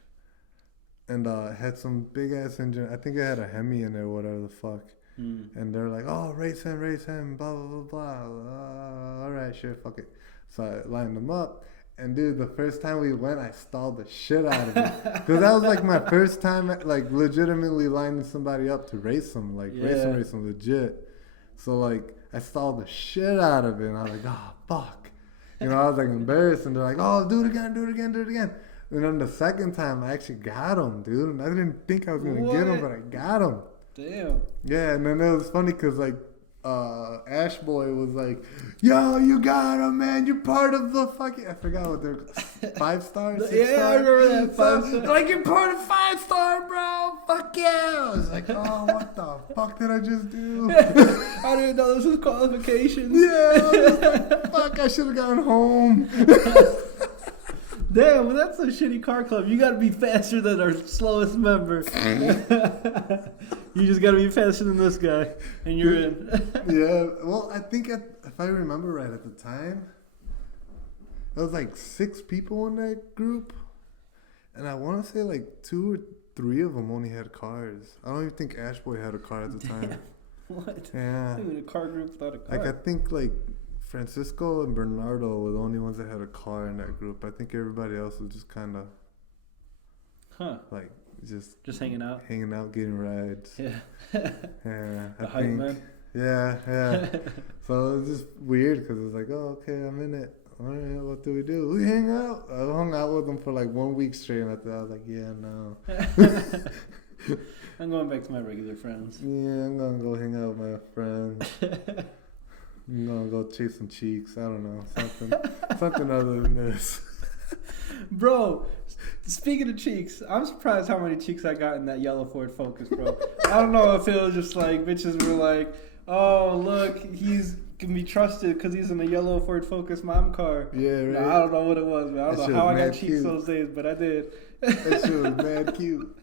And had some big ass engine. I think it had a Hemi in there, whatever the fuck. And they're like, oh, race him, blah, blah, blah, blah. All right, sure, fuck it. So I lined them up. And, dude, the first time we went, I stalled the shit out of it. Because that was, like, my first time, like, legitimately lining somebody up to race them. Like, race them legit. So, like, I stalled the shit out of it. And I was like, oh, fuck. You know, I was, like, embarrassed. And they're like, oh, do it again. And then the second time, I actually got him, dude. And I didn't think I was going to get him, but I got him. Damn. Yeah, and then it was funny because, like, Ashboy was like, yo, you got him, man. You're part of the fucking... I forgot what they're... 5-star? 6-star? Yeah, I remember that. 5-star. Like, you're part of 5-star, bro. Fuck yeah. I was like, oh, what the fuck did I just do? I didn't know this was qualifications. Yeah. I was like, fuck, I should have gone home. Damn, well, that's a shitty car club. You got to be faster than our slowest member. You just got to be faster than this guy, and you're in. Yeah, well, I think if I remember right at the time, there was like 6 people in that group, and I want to say like 2 or 3 of them only had cars. I don't even think Ashboy had a car at the time. Damn. What? Yeah. Even a car group without a car. Like, I think like Francisco and Bernardo were the only ones that had a car in that group. I think everybody else was just kind of, like, just hanging out, getting rides. Yeah. Yeah. The hype man. Yeah. So it was just weird because it was like, oh, okay, I'm in it. All right, what do? We hang out. I hung out with them for like 1 week straight, and I was like, yeah, no. I'm going back to my regular friends. Yeah, I'm gonna go hang out with my friends. I'm gonna go chase some cheeks. I don't know, something other than this. Bro, speaking of cheeks, I'm surprised how many cheeks I got in that yellow Ford Focus, bro. I don't know if it was just like bitches were like, oh, look, he's can be trusted because he's in a yellow Ford Focus mom car. Yeah, right. No, I don't know what it was, man. I don't know how I got cheeks those days, but I did. That shit was mad cute.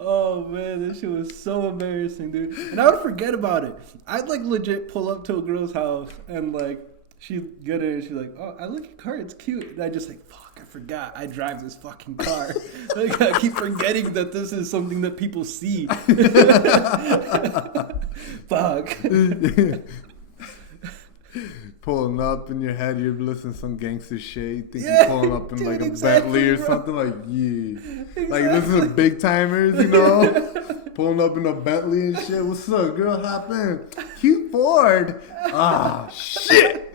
Oh man, that shit was so embarrassing, dude. And I would forget about it. I'd like legit pull up to a girl's house and like she'd get in and she's like, oh, I look at your car, it's cute. And I just like, fuck, I forgot I drive this fucking car. Like, I keep forgetting that this is something that people see. Fuck. Pulling up in your head, you're listening to some gangster shit. You think you're pulling up in dude, like a Bentley or something, like, yeah. Exactly. Like, this is big timers, you know? Pulling up in a Bentley and shit. What's up, girl? Hop in. Cute Ford. Ah, shit.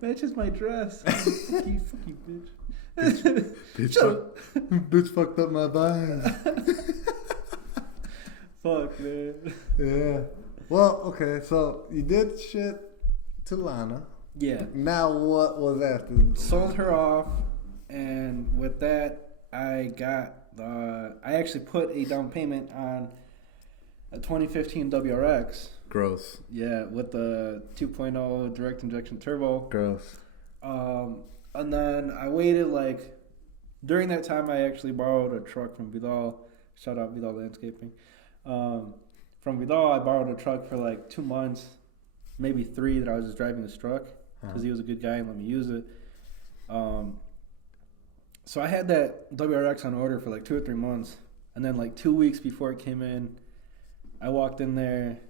Matches my dress. Fuck you, bitch. Bitch fucked up my vibe. Fuck, man. Yeah. Well, okay, so you did shit to Lana. Yeah. Now what was after? Sold her off, and with that, I actually put a down payment on a 2015 WRX. Gross. Yeah, with the 2.0 direct injection turbo. Gross. And then I waited like, during that time I actually borrowed a truck from Vidal. Shout out Vidal Landscaping. From Vidal, I borrowed a truck for like 2 months, maybe 3 that I was just driving his truck because he was a good guy and let me use it. So I had that WRX on order for like 2 or 3 months. And then like 2 weeks before it came in, I walked in there.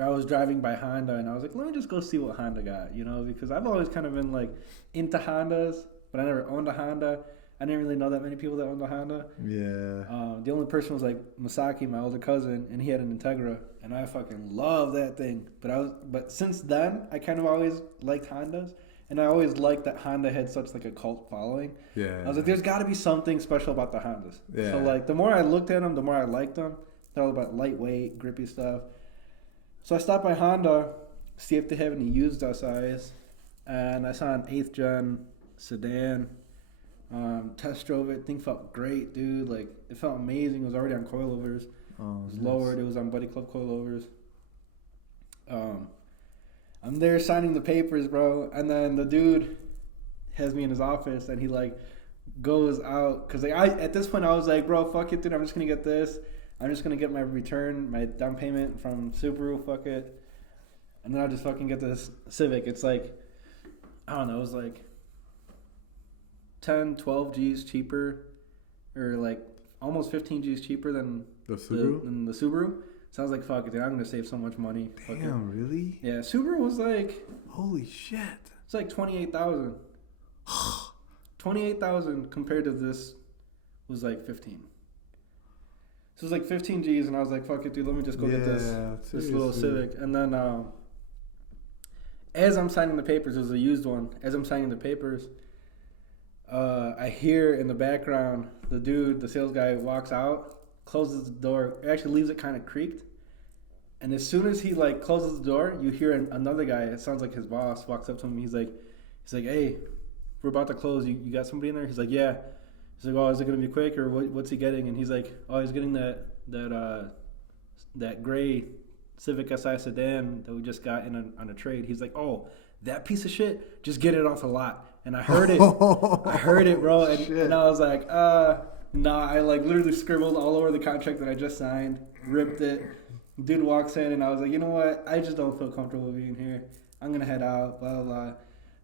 I was driving by Honda and I was like, let me just go see what Honda got, you know, because I've always kind of been like into Hondas, but I never owned a Honda. I didn't really know that many people that owned a Honda. Yeah. The only person was like Masaki, my older cousin, and he had an Integra, and I fucking love that thing. But since then, I kind of always liked Hondas, and I always liked that Honda had such like a cult following. Yeah. I was like, there's got to be something special about the Hondas. Yeah. So like, the more I looked at them, the more I liked them. They're all about lightweight, grippy stuff. So I stopped by Honda, see if they have any used SIs, and I saw an 8th gen sedan. Test drove it. Thing felt great, dude. Like, it felt amazing. It was already on coilovers. It was lowered. It was on Buddy Club coilovers. I'm there signing the papers, bro, and then the dude has me in his office, and he like goes out because like at this point I was like, bro, fuck it, dude. I'm just gonna get this. I'm just gonna get my return, my down payment from Subaru. Fuck it, and then I'll just fucking get this Civic. It's like, I don't know. It was like 10, 12 G's cheaper, or like almost 15 G's cheaper than the Subaru. So I was like, fuck it, dude, I'm going to save so much money. Damn, really? Yeah, Subaru was like... Holy shit. It's like $28,000. $28,000 compared to this was like 15. So it was like 15 G's, and I was like, fuck it, dude, let me just go get this little Civic. And then as I'm signing the papers, it was a used one. As I'm signing the papers, I hear in the background the dude, the sales guy, walks out, closes the door, actually leaves it kind of creaked. And as soon as he like closes the door, you hear another guy, it sounds like his boss, walks up to him. He's like, hey, we're about to close. You got somebody in there? He's like, yeah. He's like, oh, is it going to be quick, or what's he getting? And he's like, oh, he's getting that gray Civic Si sedan that we just got on a trade. He's like, oh, that piece of shit, just get it off the lot. And I heard it. I heard it, bro. And I was like, nah. I like literally scribbled all over the contract that I just signed, ripped it. Dude walks in, and I was like, you know what? I just don't feel comfortable being here. I'm going to head out, blah, blah, blah.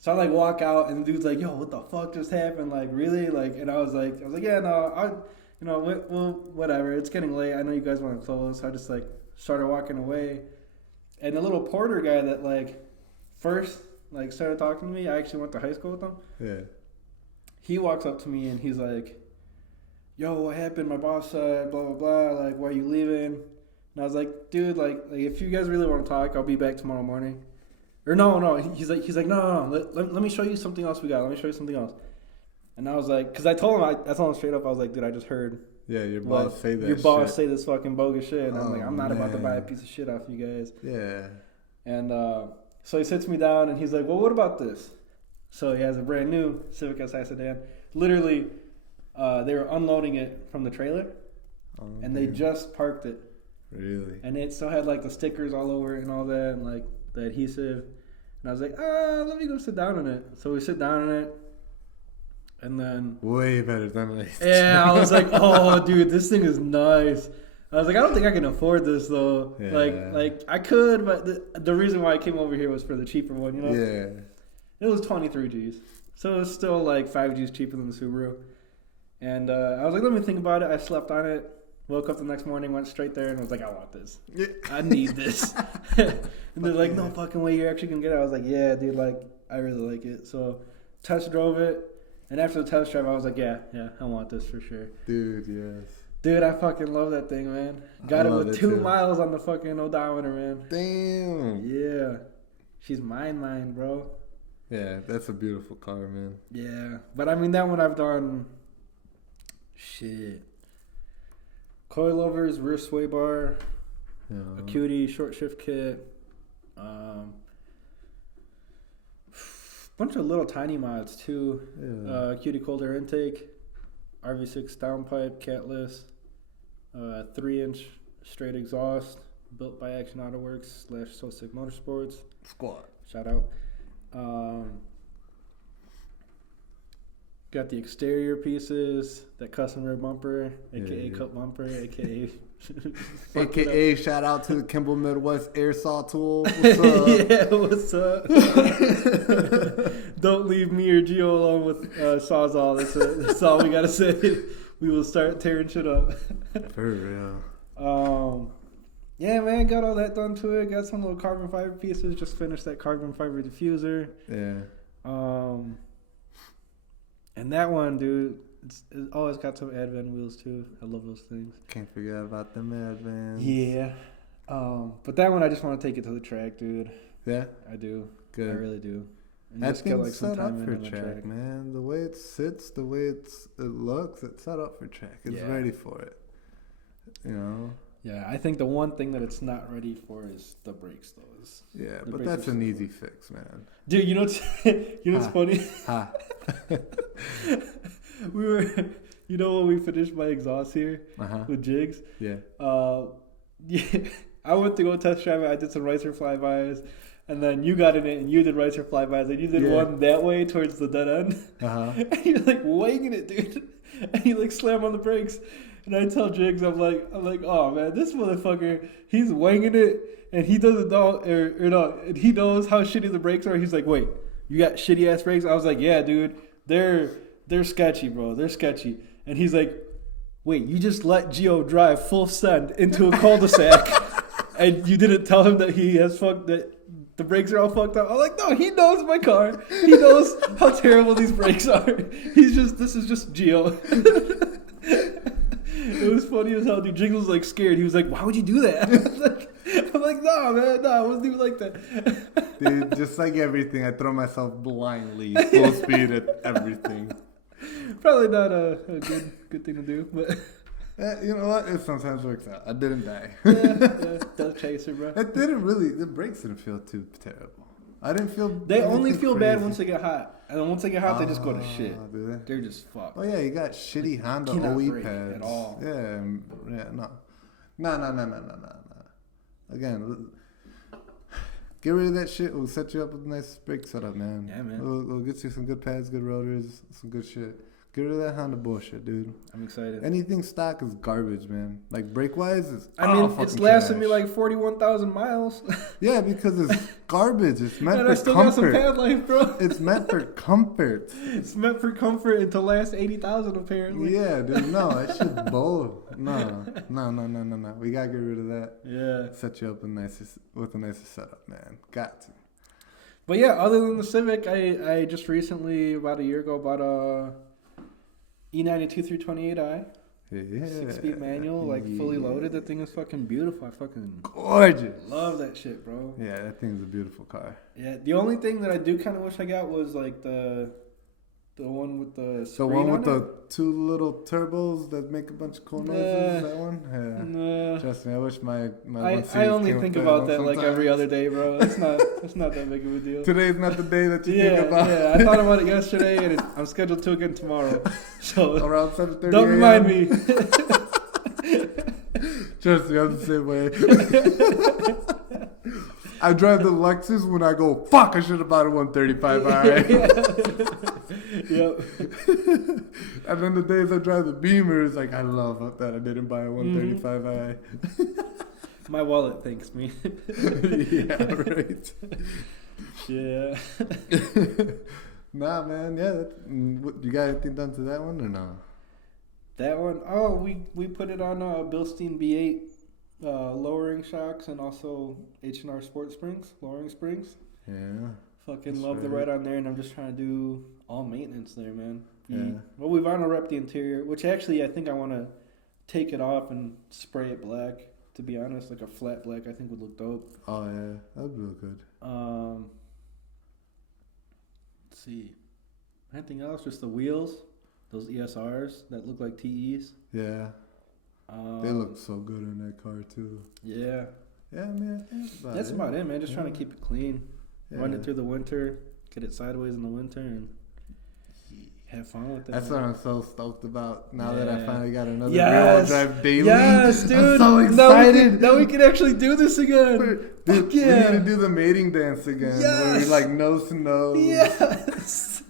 So I like walk out, and the dude's like, yo, what the fuck just happened? Like, really? Like, and I was like, yeah, no, well, whatever. It's getting late. I know you guys want to close. So I just like started walking away. And the little porter guy that like first like started talking to me, I actually went to high school with him. Yeah. He walks up to me and he's like, yo, what happened? My boss said blah, blah, blah. Like, why are you leaving? And I was like, dude, like if you guys really want to talk, I'll be back tomorrow morning. Or no. He's like, no. Let me show you something else we got. Let me show you something else. And I was like, because I told him straight up. I was like, dude, I just heard. Yeah, your boss say that. Your boss say this fucking bogus shit. And I'm like, I'm not man. about to buy a piece of shit off you guys. Yeah. And so he sits me down and he's like, well, what about this? So he has a brand new Civic Si sedan. Literally, they were unloading it from the trailer, and they just parked it. Really? And it still had like the stickers all over it and all that, and like the adhesive. And I was like, let me go sit down in it. So we sit down in it, and then way better than I. Yeah, I was like, oh, dude, this thing is nice. I was like, I don't think I can afford this though. Yeah. Like I could, but the reason why I came over here was for the cheaper one, you know? Yeah. It was 23 G's, so it was still like 5 G's cheaper than the Subaru. And I was like, let me think about it. I slept on it. Woke up the next morning, went straight there, and was like, I want this. Yeah. I need this. And they're like, no fucking way, you're actually gonna get it. I was like, yeah, dude, like I really like it. So test drove it, and after the test drive, I was like, yeah, I want this for sure. Dude, yes. Dude, I fucking love that thing, man. Got it with 2 miles on the fucking odometer, man. Damn. Yeah. She's mine, bro. Yeah, that's a beautiful car, man. Yeah. But I mean, that one I've done, shit. Coilovers, rear sway bar, a cutie, short shift kit, bunch of little tiny mods too. Yeah. Cutie cold air intake, RV6 downpipe, catless, 3-inch straight exhaust, built by Action Auto Works / So Sick Motorsports. Squad. Shout out. Got the exterior pieces, that custom rear bumper, aka cup bumper, aka AKA shout out to the Kimball Midwest Airsaw Tool. What's up? Yeah, what's up? Don't leave me or Gio alone with Sawzall. That's all we gotta say. We will start tearing shit up. For real. Yeah, man, got all that done to it. Got some little carbon fiber pieces. Just finished that carbon fiber diffuser. Yeah. And that one, dude, it's always got some Advan wheels too. I love those things. Can't forget about them Advans. Yeah. But that one, I just want to take it to the track, dude. Yeah? I do. Good. I really do. And That just get, thing's some set up time for in on the track, man. The way it sits, the way it looks, it's set up for track. It's ready for it. You know? Yeah, I think the one thing that it's not ready for is the brakes, though. Yeah, but that's an easy fix, man. Dude, you know what's funny? We were, when we finished my exhaust here with jigs. Yeah. Yeah. I went to go test drive it. I did some ricer flybys, and then you got in it and you did ricer flybys, and you did one that way towards the dead end. And you're like wanging it, dude, and you like slam on the brakes. And I tell Jigs, I'm like, oh man, this motherfucker, he's wanging it, and he doesn't know, and he knows how shitty the brakes are. He's like, wait, you got shitty ass brakes? I was like, yeah, dude, they're sketchy, bro, they're sketchy. And he's like, wait, you just let Gio drive full send into a cul-de-sac, and you didn't tell him that that the brakes are all fucked up. I'm like, no, he knows my car. He knows how terrible these brakes are. This is just Gio. It was funny as hell, dude. Jigs was like scared. He was like, why would you do that? I'm like, no, man, no, I wasn't even like that. Dude, just like everything, I throw myself blindly, full speed at everything. Probably not a good thing to do, but you know what? It sometimes works out. I didn't die. Does chaser, bro. It didn't really. The brakes didn't feel too terrible. I didn't feel. They only feel bad once they get hot, and then once they get hot, they just go to shit. Do they? They're just fucked. Oh yeah, you got shitty Honda OE pads at all. Yeah, no. Again, get rid of that shit. We'll set you up with a nice brake setup, man. Yeah, man. We'll get you some good pads, good rotors, some good shit. Get rid of that Honda bullshit, dude. I'm excited. Anything stock is garbage, man. Like brake-wise, it's lasted me like 41,000 miles. Yeah, because it's garbage. It's meant and for I still comfort. got some pad life, bro. It's meant for comfort. It's meant for comfort and to last 80,000 apparently. Yeah, dude. No, that shit's bull. No. We gotta get rid of that. Yeah. Set you up with a nicer setup, man. Got to. But yeah, other than the Civic, I just recently, about a year ago, bought a E92 328i. Yeah. 6-speed manual, like fully loaded. That thing is fucking beautiful. I fucking gorgeous. Love that shit, bro. Yeah, that thing's a beautiful car. Yeah, the only thing that I do kind of wish I got was like the one with the screen one with on the it. two little turbos that make a bunch of cool noises. That one. Yeah. Trust me, I wish my I only think about that like every other day, bro. It's not that big of a deal. Today's not the day that you think about. Yeah, I thought about it yesterday, and I'm scheduled to again tomorrow. So around 7:30. Don't remind me. Trust me, I'm the same way. I drive the Lexus when I go, fuck, I should have bought a 135i. Yep. And then the days I drive the Beamer, it's like, I love that I didn't buy a 135i. My wallet thanks me. Yeah, right. Yeah. Nah, man, yeah. You got anything done to that one or no? That one? Oh, we put it on Bilstein B8. Lowering shocks and also H&R Sport Springs, lowering springs. Yeah. Fucking love the ride on there, and I'm just trying to do all maintenance there, man. Yeah. Well, we vinyl wrapped the interior, which actually I think I want to take it off and spray it black, to be honest. Like a flat black I think would look dope. Oh, yeah. That would look good. Let's see. Anything else? Just the wheels. Those ESRs that look like TEs. Yeah. They look so good in that car too. Yeah. Yeah, man. That's about it, man. Just trying to keep it clean. Yeah. Run it through the winter. Get it sideways in the winter. And Have fun with it. That's man. what I'm so stoked about now that I Yeah. finally got another Yes. rear-wheel drive daily. Yes, dude. I'm so excited. Now we can actually do this again. Dude, Fuck we yeah. need to do the mating dance again. Where Yes. you're like nose to nose. Yes.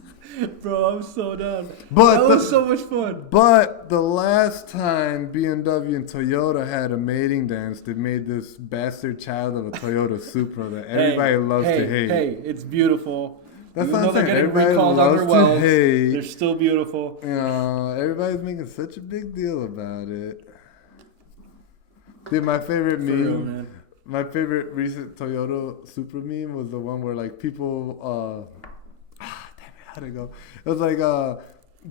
Bro, I'm so down. But that was so much fun. But the last time BMW and Toyota had a mating dance, they made this bastard child of a Toyota Supra that everybody loves to hate. Hey, it's beautiful. That's Even what I'm though they're saying. getting Everybody recalled on loves their to wells, hate. they're still beautiful. You know, everybody's making such a big deal about it. Dude, my favorite For meme, real, man. my favorite recent Toyota Supra meme was the one where like people, damn it, how'd it go? It was like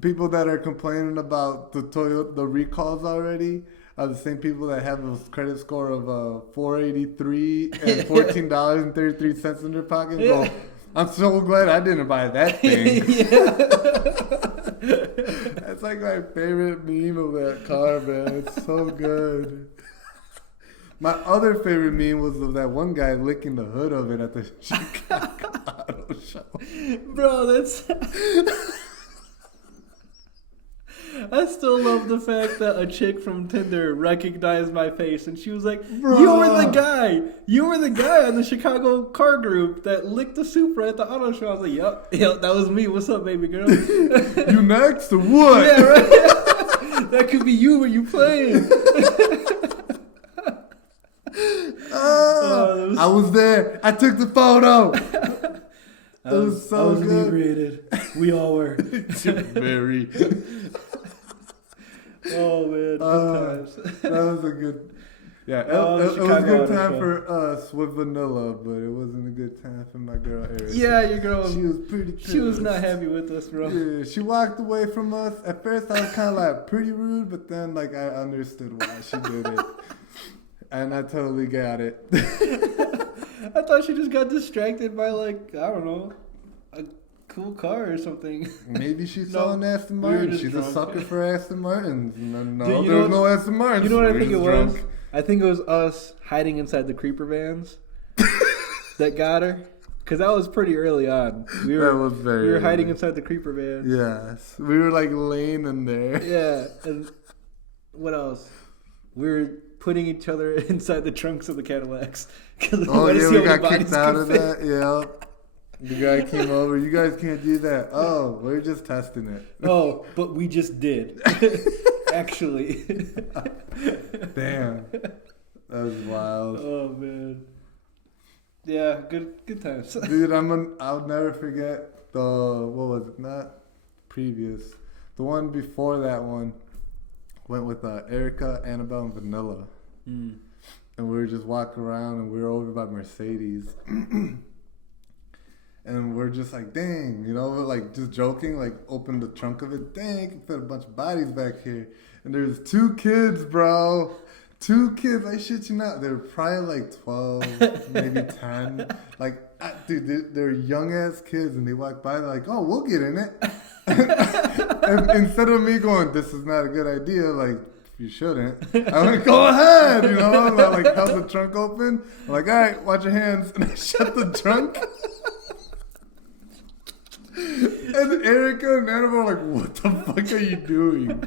people that are complaining about the recalls already are the same people that have a credit score of 483 and $14.33 in their pocket. Yeah. Go, I'm so glad I didn't buy that thing. That's like my favorite meme of that car, man. It's so good. My other favorite meme was of that one guy licking the hood of it at the Chicago Auto Show. Bro, that's... I still love the fact that a chick from Tinder recognized my face and she was like, Bro. You were the guy on the Chicago car group that licked the Supra at the auto show. I was like, yep, that was me. What's up, baby girl? You next or what? Yeah, right? That could be you when you playing. I was there. I took the photo. It was so good. Inebriated. We all were. Very. Oh man, good times. That was a good. Yeah, it was a Chicago good Auto time Show. for us with Vanilla, but it wasn't a good time for my girl Erica. Yeah, your girl. She was pretty. She was not pissed. happy with us, bro. Yeah, she walked away from us. At first, I was kind of like pretty rude, but then like I understood why she did it, and I totally got it. I thought she just got distracted by like, I don't know, a cool car or something. Maybe she saw an Aston we were Martin. just She's drunk. a sucker for Aston Martins. No, Dude, you there know was no Aston Martins. You know what We I were think it just was? drunk. I think it was us hiding inside the creeper vans that got her. Because that was pretty early on. We were hiding inside the creeper vans. Yes. We were like laying in there. Yeah. And what else? We were putting each other inside the trunks of the Cadillacs. Oh, yeah, we got kicked out of that. Yeah. The guy came over. You guys can't do that. Oh, we're just testing it. Oh, but we just did. Actually. Damn. That was wild. Oh, man. Yeah, good times. Dude, I'll never forget what was it? Not previous. The one before that one went with Erica, Annabelle, and Vanilla. Mm. And we were just walking around and we were over by Mercedes. And we're just like, dang, you know, we're like just joking, like open the trunk of it. Dang, you can fit a bunch of bodies back here. And there's 2 kids, bro. 2 kids, I shit you not. They're probably like 12, maybe 10. Like, dude, they're young ass kids and they walk by, they're like, oh, we'll get in it. And instead of me going, this is not a good idea, like, you shouldn't. I'm like, go ahead, you know. And I like held the trunk open. I'm like, all right, watch your hands. And I shut the trunk. And Erica and Annabelle are like, what the fuck are you doing?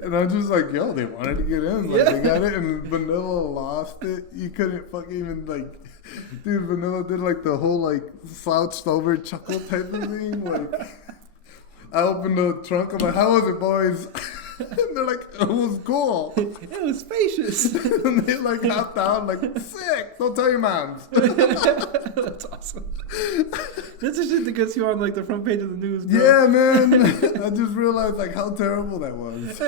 And I'm just like, yo, they wanted to get in. Like, they got it. And Vanilla lost it. You couldn't fucking even, like, dude, Vanilla did, like, the whole, like, slouched over chuckle type of thing. Like, I opened the trunk. I'm like, how was it, boys? And they're like, it was cool. It was spacious. And they, like, hopped out, like, sick. Don't tell your moms. That's awesome. That's the shit that gets you on, like, the front page of the news, bro. Yeah, man. I just realized, like, how terrible that was.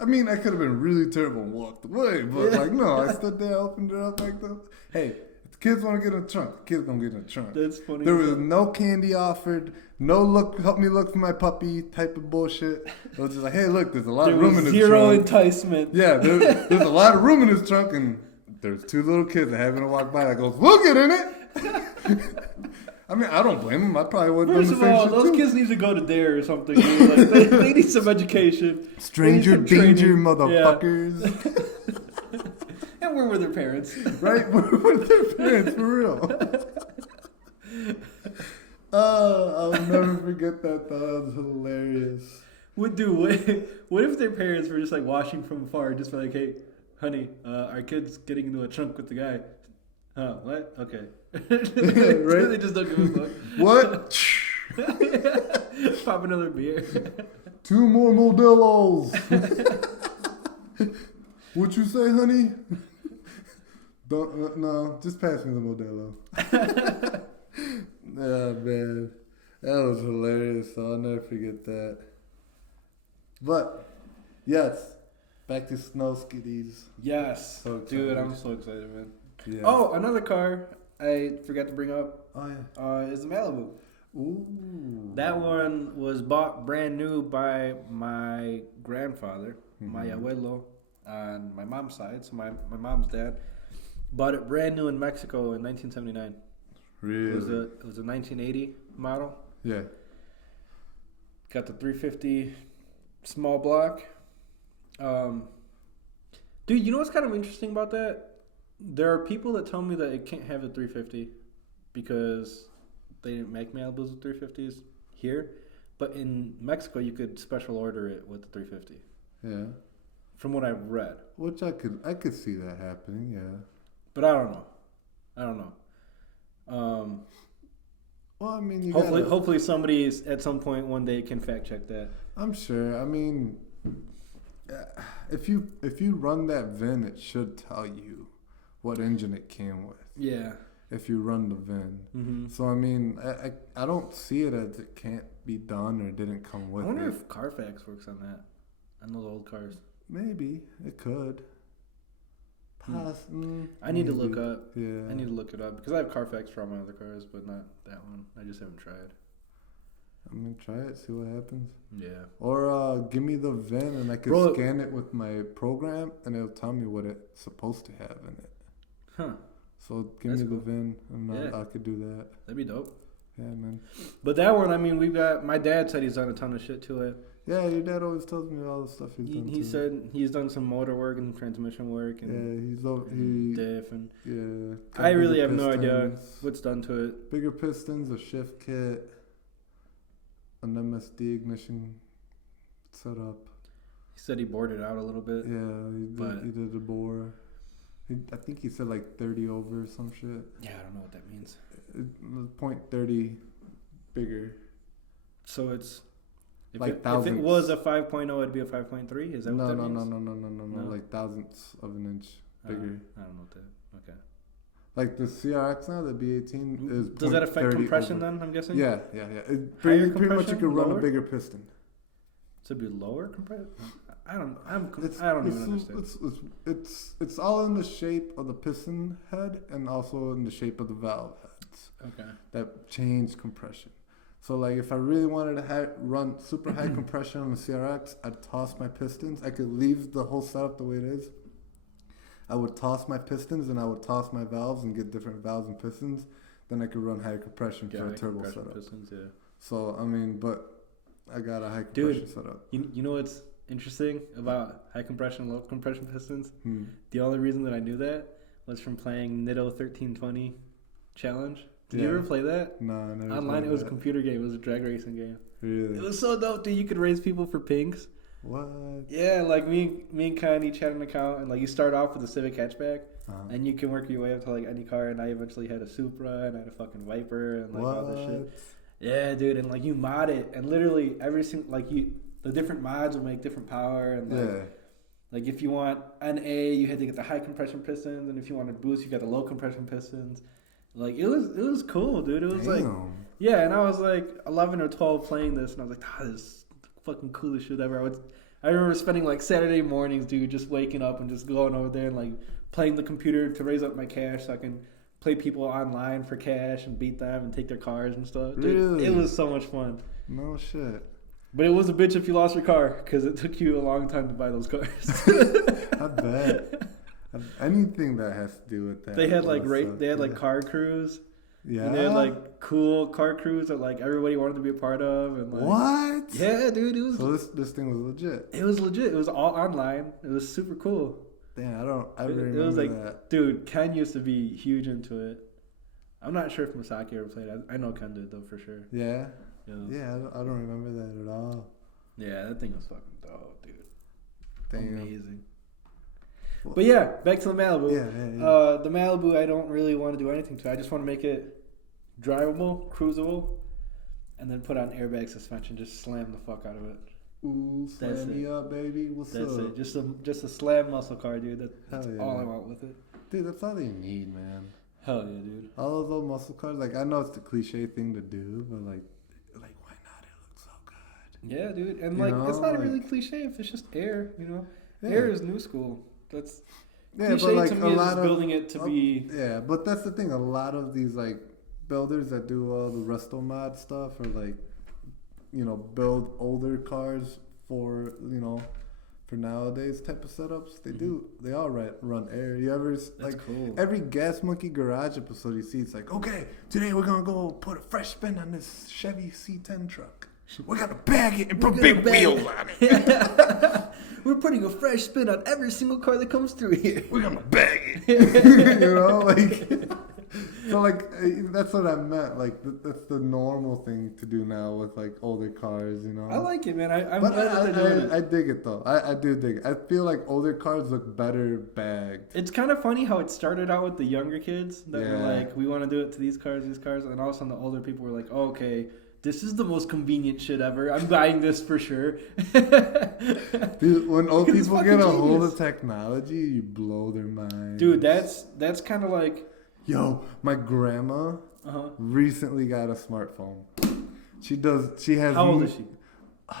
I mean, I could have been really terrible and walked away, but, like, no, I stood there, opened it up like that. Hey, if the kids want to get in the trunk, the kids gonna get in the trunk. That's funny. There was no candy offered, no help me look for my puppy type of bullshit. It was just like, hey, look, there's a lot of room in this trunk. Zero enticement. Yeah, there's a lot of room in this trunk, and there's 2 little kids that happen to walk by that goes, we'll get in it. I mean, I don't blame them. I probably would have done First the of same all, shit those too. kids need to go to DARE or something. Dude. Like, they need some education. Stranger They need some danger, training. motherfuckers. Yeah. And where were their parents? Right? Where were their parents, for real? Oh, I'll never forget that. That was hilarious. What if their parents were just like watching from afar, just like, hey, honey, our kid's getting into a trunk with the guy. Oh, what? Okay. Right? They just don't give a fuck. What? Pop another beer. 2 more Modelos. What you say, honey? Don't no, just pass me the Modelo. Oh man, that was hilarious. So I'll never forget that. But yes, back to snow skiddies. Yes, So dude, I'm so excited, man. Yeah. Oh, another car I forgot to bring up. Oh yeah. Is the Malibu. Ooh. That one was bought brand new by my grandfather, my abuelo, on my mom's side. So my mom's dad bought it brand new in Mexico in 1979. Really? It was a 1980 model. Yeah. Got the 350 small block. Dude, you know what's kind of interesting about that? There are people that tell me that it can't have a 350 because they didn't make Malibus with 350s here. But in Mexico, you could special order it with the 350. Yeah. From what I've read. Which I could see that happening. Yeah. But I don't know. Well, I mean, Hopefully somebody at some point one day can fact check that. I'm sure. I mean, if you run that VIN, it should tell you what engine it came with. Yeah. If you run the VIN. Mm-hmm. So I mean, I don't see it as it can't be done or didn't come with it. I wonder if Carfax works on that. On those old cars. Maybe it could. I need to look up. Yeah. I need to look it up because I have Carfax for all my other cars, but not that one. I just haven't tried. I'm gonna try it, see what happens. Yeah. Or give me the VIN and I can scan it with my program and it'll tell me what it's supposed to have in it. Huh. So give me the VIN and I could do that. That'd be dope. Yeah, man. But that one, I mean, my dad said he's done a ton of shit to it. Yeah, your dad always tells me all the stuff he's done. He said he's done some motor work and transmission work and diff and I really have no idea what's done to it. Bigger pistons, a shift kit, an MSD ignition setup. He said he bored it out a little bit. Yeah, he did a bore. I think he said like 30 over or some shit. Yeah, I don't know what that means. 0.30 bigger. So it's if like if it was a 5.0, it'd be a 5.3. Is that what that means? No, like thousandths of an inch bigger. I don't know what that. Okay. Like the CRX now, the B18 is. Does that affect compression over. then? I'm guessing. Yeah. Pretty much you can run a bigger piston. So it'd be lower compression. I don't even understand. It's all in the shape of the piston head and also in the shape of the valve heads. Okay. That change compression. So like if I really wanted to run super high compression on the CRX, I'd toss my pistons. I could leave the whole setup the way it is. I would toss my pistons and I would toss my valves and get different valves and pistons. Then I could run high compression for a turbo setup. Pistons, yeah. So I mean, but I got a high compression setup. You know what's interesting about high compression, low compression pistons? The only reason that I knew that was from playing Nitto 1320 Challenge. Did you ever play that? No, I never. Online, it was a computer game. It was a drag racing game. Really? It was so dope, dude. You could race people for pinks. What? Yeah, like me and Kyle each had an account, and like you start off with a Civic hatchback, and you can work your way up to like any car. And I eventually had a Supra, and I had a fucking Viper, and like all this shit. Yeah, dude, and like you mod it, and literally every single the different mods will make different power, and like if you want an A, you had to get the high compression pistons, and if you wanted boost, you got the low compression pistons. Like it was cool, dude. It was like and I was like 11 or 12 playing this, and I was like, this is the fucking coolest shit ever. I remember spending like Saturday mornings, dude, just waking up and just going over there and like playing the computer to raise up my cash so I can play people online for cash and beat them and take their cars and stuff. Dude, really? It was so much fun. No shit. But it was a bitch if you lost your car because it took you a long time to buy those cars. I bet. Anything that has to do with that. They had like car crews. Yeah. And they had like cool car crews that like everybody wanted to be a part of. And like, what? Yeah, dude. It was. So this thing was legit. It was legit. It was all online. It was super cool. Damn, I remember it was like, that. Dude, Ken used to be huge into it. I'm not sure if Masaki ever played. I know Ken did though for sure. Yeah. Yeah, I don't remember that at all. Yeah, that thing was fucking dope, dude. Damn. Amazing. But yeah, back to the Malibu. Yeah. The Malibu, I don't really want to do anything to. I just want to make it drivable, cruisable, and then put on airbag suspension. Just slam the fuck out of it. Ooh, slam me up, baby. What's that's up? That's it. Just a slam muscle car, dude. That's all I want with it. Dude, that's all you need, man. Hell yeah, dude. All those old muscle cars, like, I know it's the cliche thing to do, but like why not? It looks so good. Yeah, dude. And like, it's not really cliche if it's just air, you know? Yeah. Air is new school. That's cliche but like to me, is building it to be. Yeah, but that's the thing. A lot of these like builders that do all the resto mod stuff, or like, you know, build older cars for, you know, for nowadays type of setups. They all run air. You ever cool. Every Gas Monkey Garage episode you see, it's like, okay, today we're gonna go put a fresh spin on this Chevy C10 truck. We're gonna bag it and put big wheels on it. We're putting a fresh spin on every single car that comes through here. We're gonna bag it. You know, like. So like that's what I meant. Like that's the normal thing to do now with like older cars. You know. I like it, man. I'm glad that they're doing it. I dig it though. I do dig it. I feel like older cars look better bagged. It's kind of funny how it started out with the younger kids that were like, we want to do it to these cars, and all of a sudden the older people were like, oh, okay. This is the most convenient shit ever. I'm buying this for sure. Dude, when old people get a hold of technology, you blow their mind. Dude, that's kind of like... Yo, my grandma recently got a smartphone. She has... How old is she? I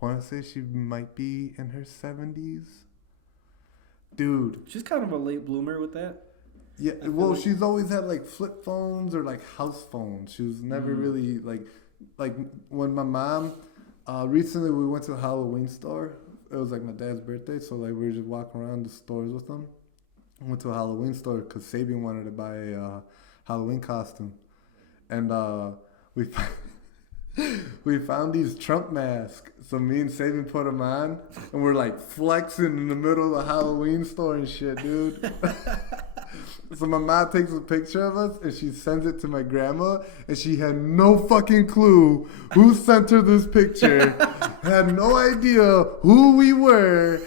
want to say she might be in her 70s. Dude. She's kind of a late bloomer with that. Yeah, well, she's always had like flip phones or like house phones. She was never really like when my mom recently we went to a Halloween store. It was like my dad's birthday, so like we were just walking around the stores with them. I went to a Halloween store because Sabian wanted to buy a Halloween costume, and we found these Trump masks. So me and Sabian put them on, and we're like flexing in the middle of the Halloween store and shit, dude. So my mom takes a picture of us and she sends it to my grandma, and she had no fucking clue who sent her this picture. Had no idea who we were.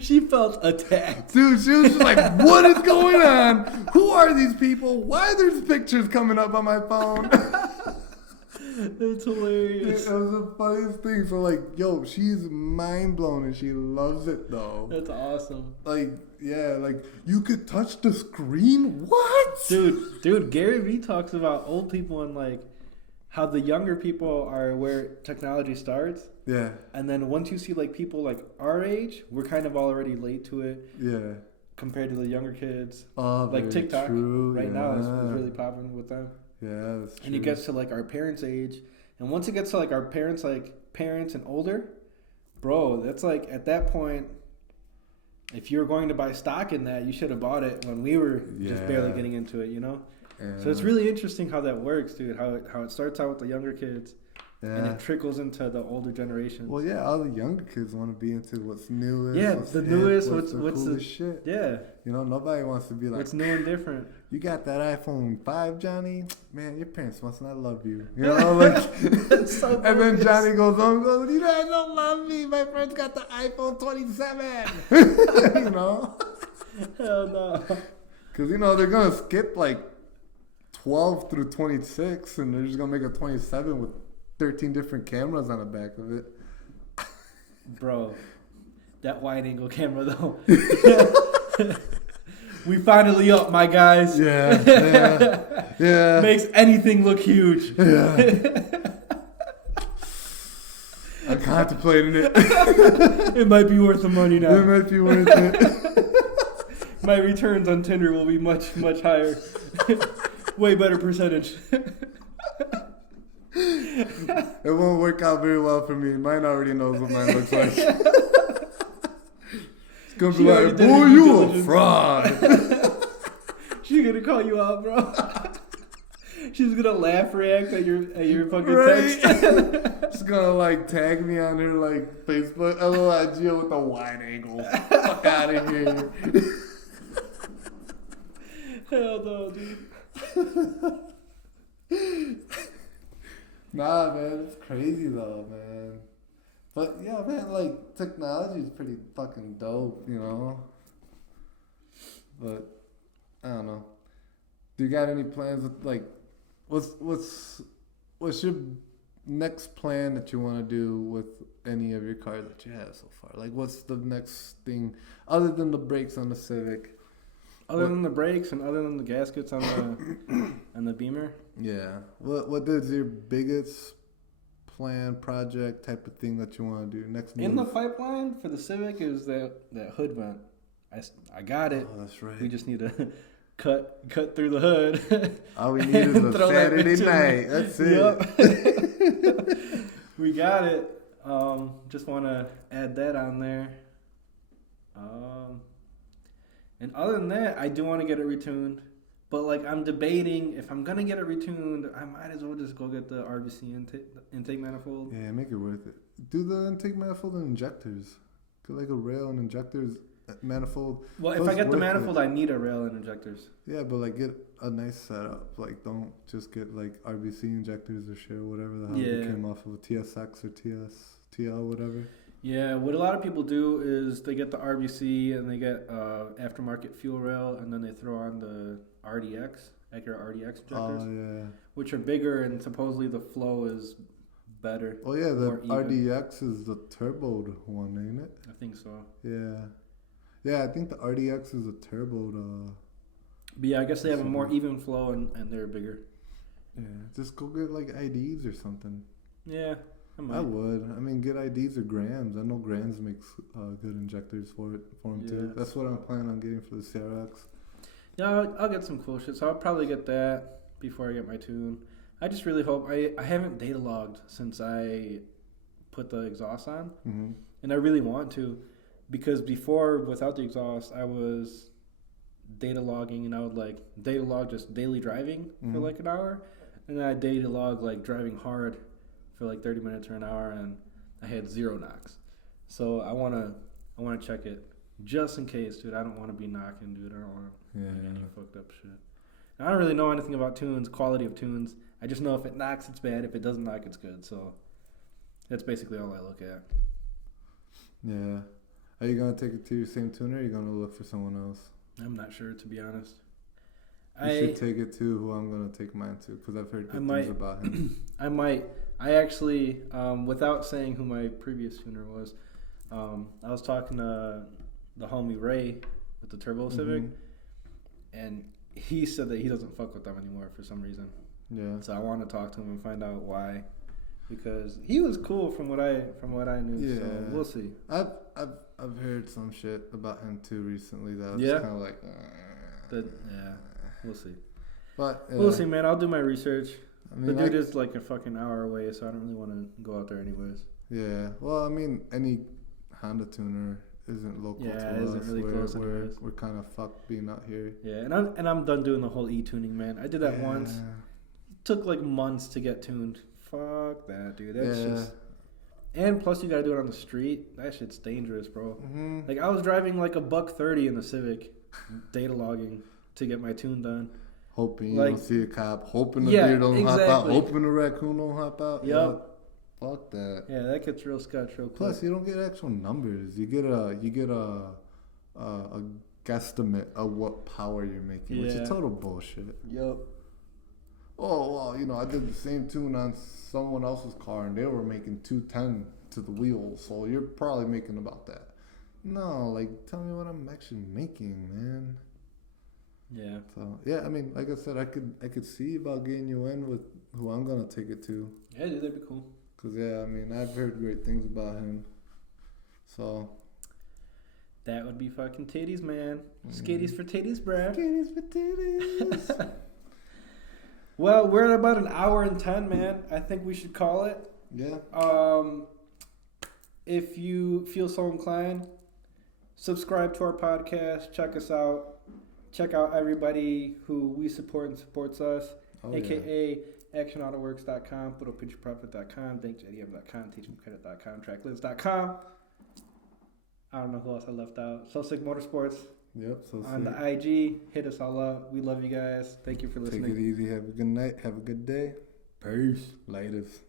She felt attacked. Dude, she was just like, what is going on? Who are these people? Why are there pictures coming up on my phone? That's hilarious. It was the funniest thing. So like, yo, she's mind blown and she loves it though. That's awesome. Like, yeah, like you could touch the screen? What? Dude, Gary Vee talks about old people and like how the younger people are where technology starts. Yeah. And then once you see like people like our age, we're kind of already late to it. Yeah. Compared to the younger kids. Oh, like TikTok true. now is really popping with them. Yeah, that's true. And it gets to like our parents' age, and once it gets to like our parents and older, bro, that's like at that point, if you're going to buy stock in that, you should have bought it when we were just barely getting into it, you know. Yeah. So it's really interesting how that works, dude. How it starts out with the younger kids, and it trickles into the older generations. Well, yeah, all the younger kids want to be into what's newest. Yeah, what's the newest, what's the coolest shit. Yeah. You know, nobody wants to be like, what's new and different. You got that iPhone 5, Johnny? Man, your parents must not love you. You know, like, that's so and then Johnny goes on and goes, you guys don't love me. My friend's got the iPhone 27. You know? Hell no. Because, you know, they're going to skip like 12 through 26, and they're just going to make a 27 with 13 different cameras on the back of it. Bro, that wide angle camera though. We finally up, my guys. Yeah. Makes anything look huge. Yeah. I'm contemplating it. It might be worth the money now. It might be worth it. My returns on Tinder will be much, much higher. Way better percentage. It won't work out very well for me. Mine already knows what mine looks like. It's gonna be like, boy, you a fraud. She's gonna call you out, bro. She's gonna react at your fucking text. She's gonna like tag me on her like Facebook. LOL Gio with a wide angle. Fuck out of here. Hell no, dude. Nah, man, it's crazy though, man. But yeah, man, like technology is pretty fucking dope, you know. But I don't know. Do you got any plans with like, what's your next plan that you want to do with any of your cars that you have so far? Like, what's the next thing other than the brakes on the Civic? Other than the brakes and other than the gaskets on the on the Beamer. Yeah. What is your biggest plan, project type of thing that you want to do next? In the pipeline for the Civic is that hood vent. I got it. Oh, that's right. We just need to cut through the hood. All we need is a Saturday night. That's it. Yep. We got it. Just want to add that on there. And other than that, I do want to get it retuned. But like, I'm debating if I'm gonna get it retuned, I might as well just go get the RBC intake manifold. Yeah, make it worth it. Do the intake manifold and injectors. Get like a rail and injectors manifold. Well, if I get the manifold, I need a rail and injectors. Yeah, but like get a nice setup. Like don't just get like RBC injectors or shit or whatever the hell they came off of a TSX or TL, whatever. Yeah, what a lot of people do is they get the RBC and they get aftermarket fuel rail, and then they throw on the RDX, Acura RDX injectors. Oh, yeah. Which are bigger, and supposedly the flow is better. Oh, yeah, the RDX is the turboed one, ain't it? I think so. Yeah. Yeah, I think the RDX is a turboed. But yeah, I guess they have a more even flow, and they're bigger. Yeah, just go get like IDs or something. Yeah. I would. I mean, get IDs or Grams. I know Grams makes good injectors for them too. That's what I'm planning on getting for the CRX. Yeah, I'll get some cool shit. So I'll probably get that before I get my tune. I just really hope I haven't data logged since I put the exhaust on, and I really want to, because before without the exhaust I was data logging, and I would like data log just daily driving for like an hour, and then I data log like driving hard for like 30 minutes or an hour, and I had 0 knocks. So I wanna check it just in case, dude. I don't want to be knocking, dude. I don't want any fucked up shit. And I don't really know anything about tunes, quality of tunes. I just know if it knocks, it's bad. If it doesn't knock, it's good. So that's basically all I look at. Yeah. Are you gonna take it to your same tuner, or are you gonna look for someone else? I'm not sure, to be honest. You should take it to who I'm gonna take mine to, because I've heard good things about him. I might. I actually, without saying who my previous tuner was, I was talking to the homie Ray with the Turbo Civic, and he said that he doesn't fuck with them anymore for some reason. Yeah. So I want to talk to him and find out why, because he was cool from what I knew. Yeah. So we'll see. I've heard some shit about him too recently that was kind of like. We'll see. But we'll see, man. I'll do my research. I mean, the dude is like a fucking hour away, so I don't really want to go out there anyways. Yeah. Well, I mean, any Honda tuner isn't local to us. Yeah, isn't really close anyways. We're kind of fucked being out here. Yeah, and I'm done doing the whole e-tuning, man. I did that once. It took like months to get tuned. Fuck that, dude. That's just... And plus, you gotta do it on the street. That shit's dangerous, bro. Like, I was driving like $130 in the Civic, data logging to get my tune done. Hoping you don't see a cop, hoping the deer don't hop out, hoping the raccoon don't hop out. Yep. Fuck that. Yeah, that gets real sketch real quick. Plus, you don't get actual numbers. You get a guesstimate of what power you're making, which is total bullshit. Yep. Oh, well, I did the same tune on someone else's car, and they were making 210 to the wheels, so you're probably making about that. No, like, tell me what I'm actually making, man. Yeah. So yeah, I mean, like I said, I could see about getting you in with who I'm gonna take it to. Yeah, dude, that'd be cool. Cause I mean, I've heard great things about him. So that would be fucking titties, man. Skitties for titties, bruh. Skitties for titties. Well, we're at about 1 hour and 10, man. I think we should call it. Yeah. If you feel so inclined, subscribe to our podcast. Check us out. Check out everybody who we support and supports us, a.k.a. actionautoworks.com, photopictureprofit.com, thinkjdm.com, teachmcredit.com, tracklids.com. I don't know who else I left out. So Sick Motorsports. Yep. So on the IG, hit us all up. We love you guys. Thank you for listening. Take it easy. Have a good night. Have a good day. Peace. Latest.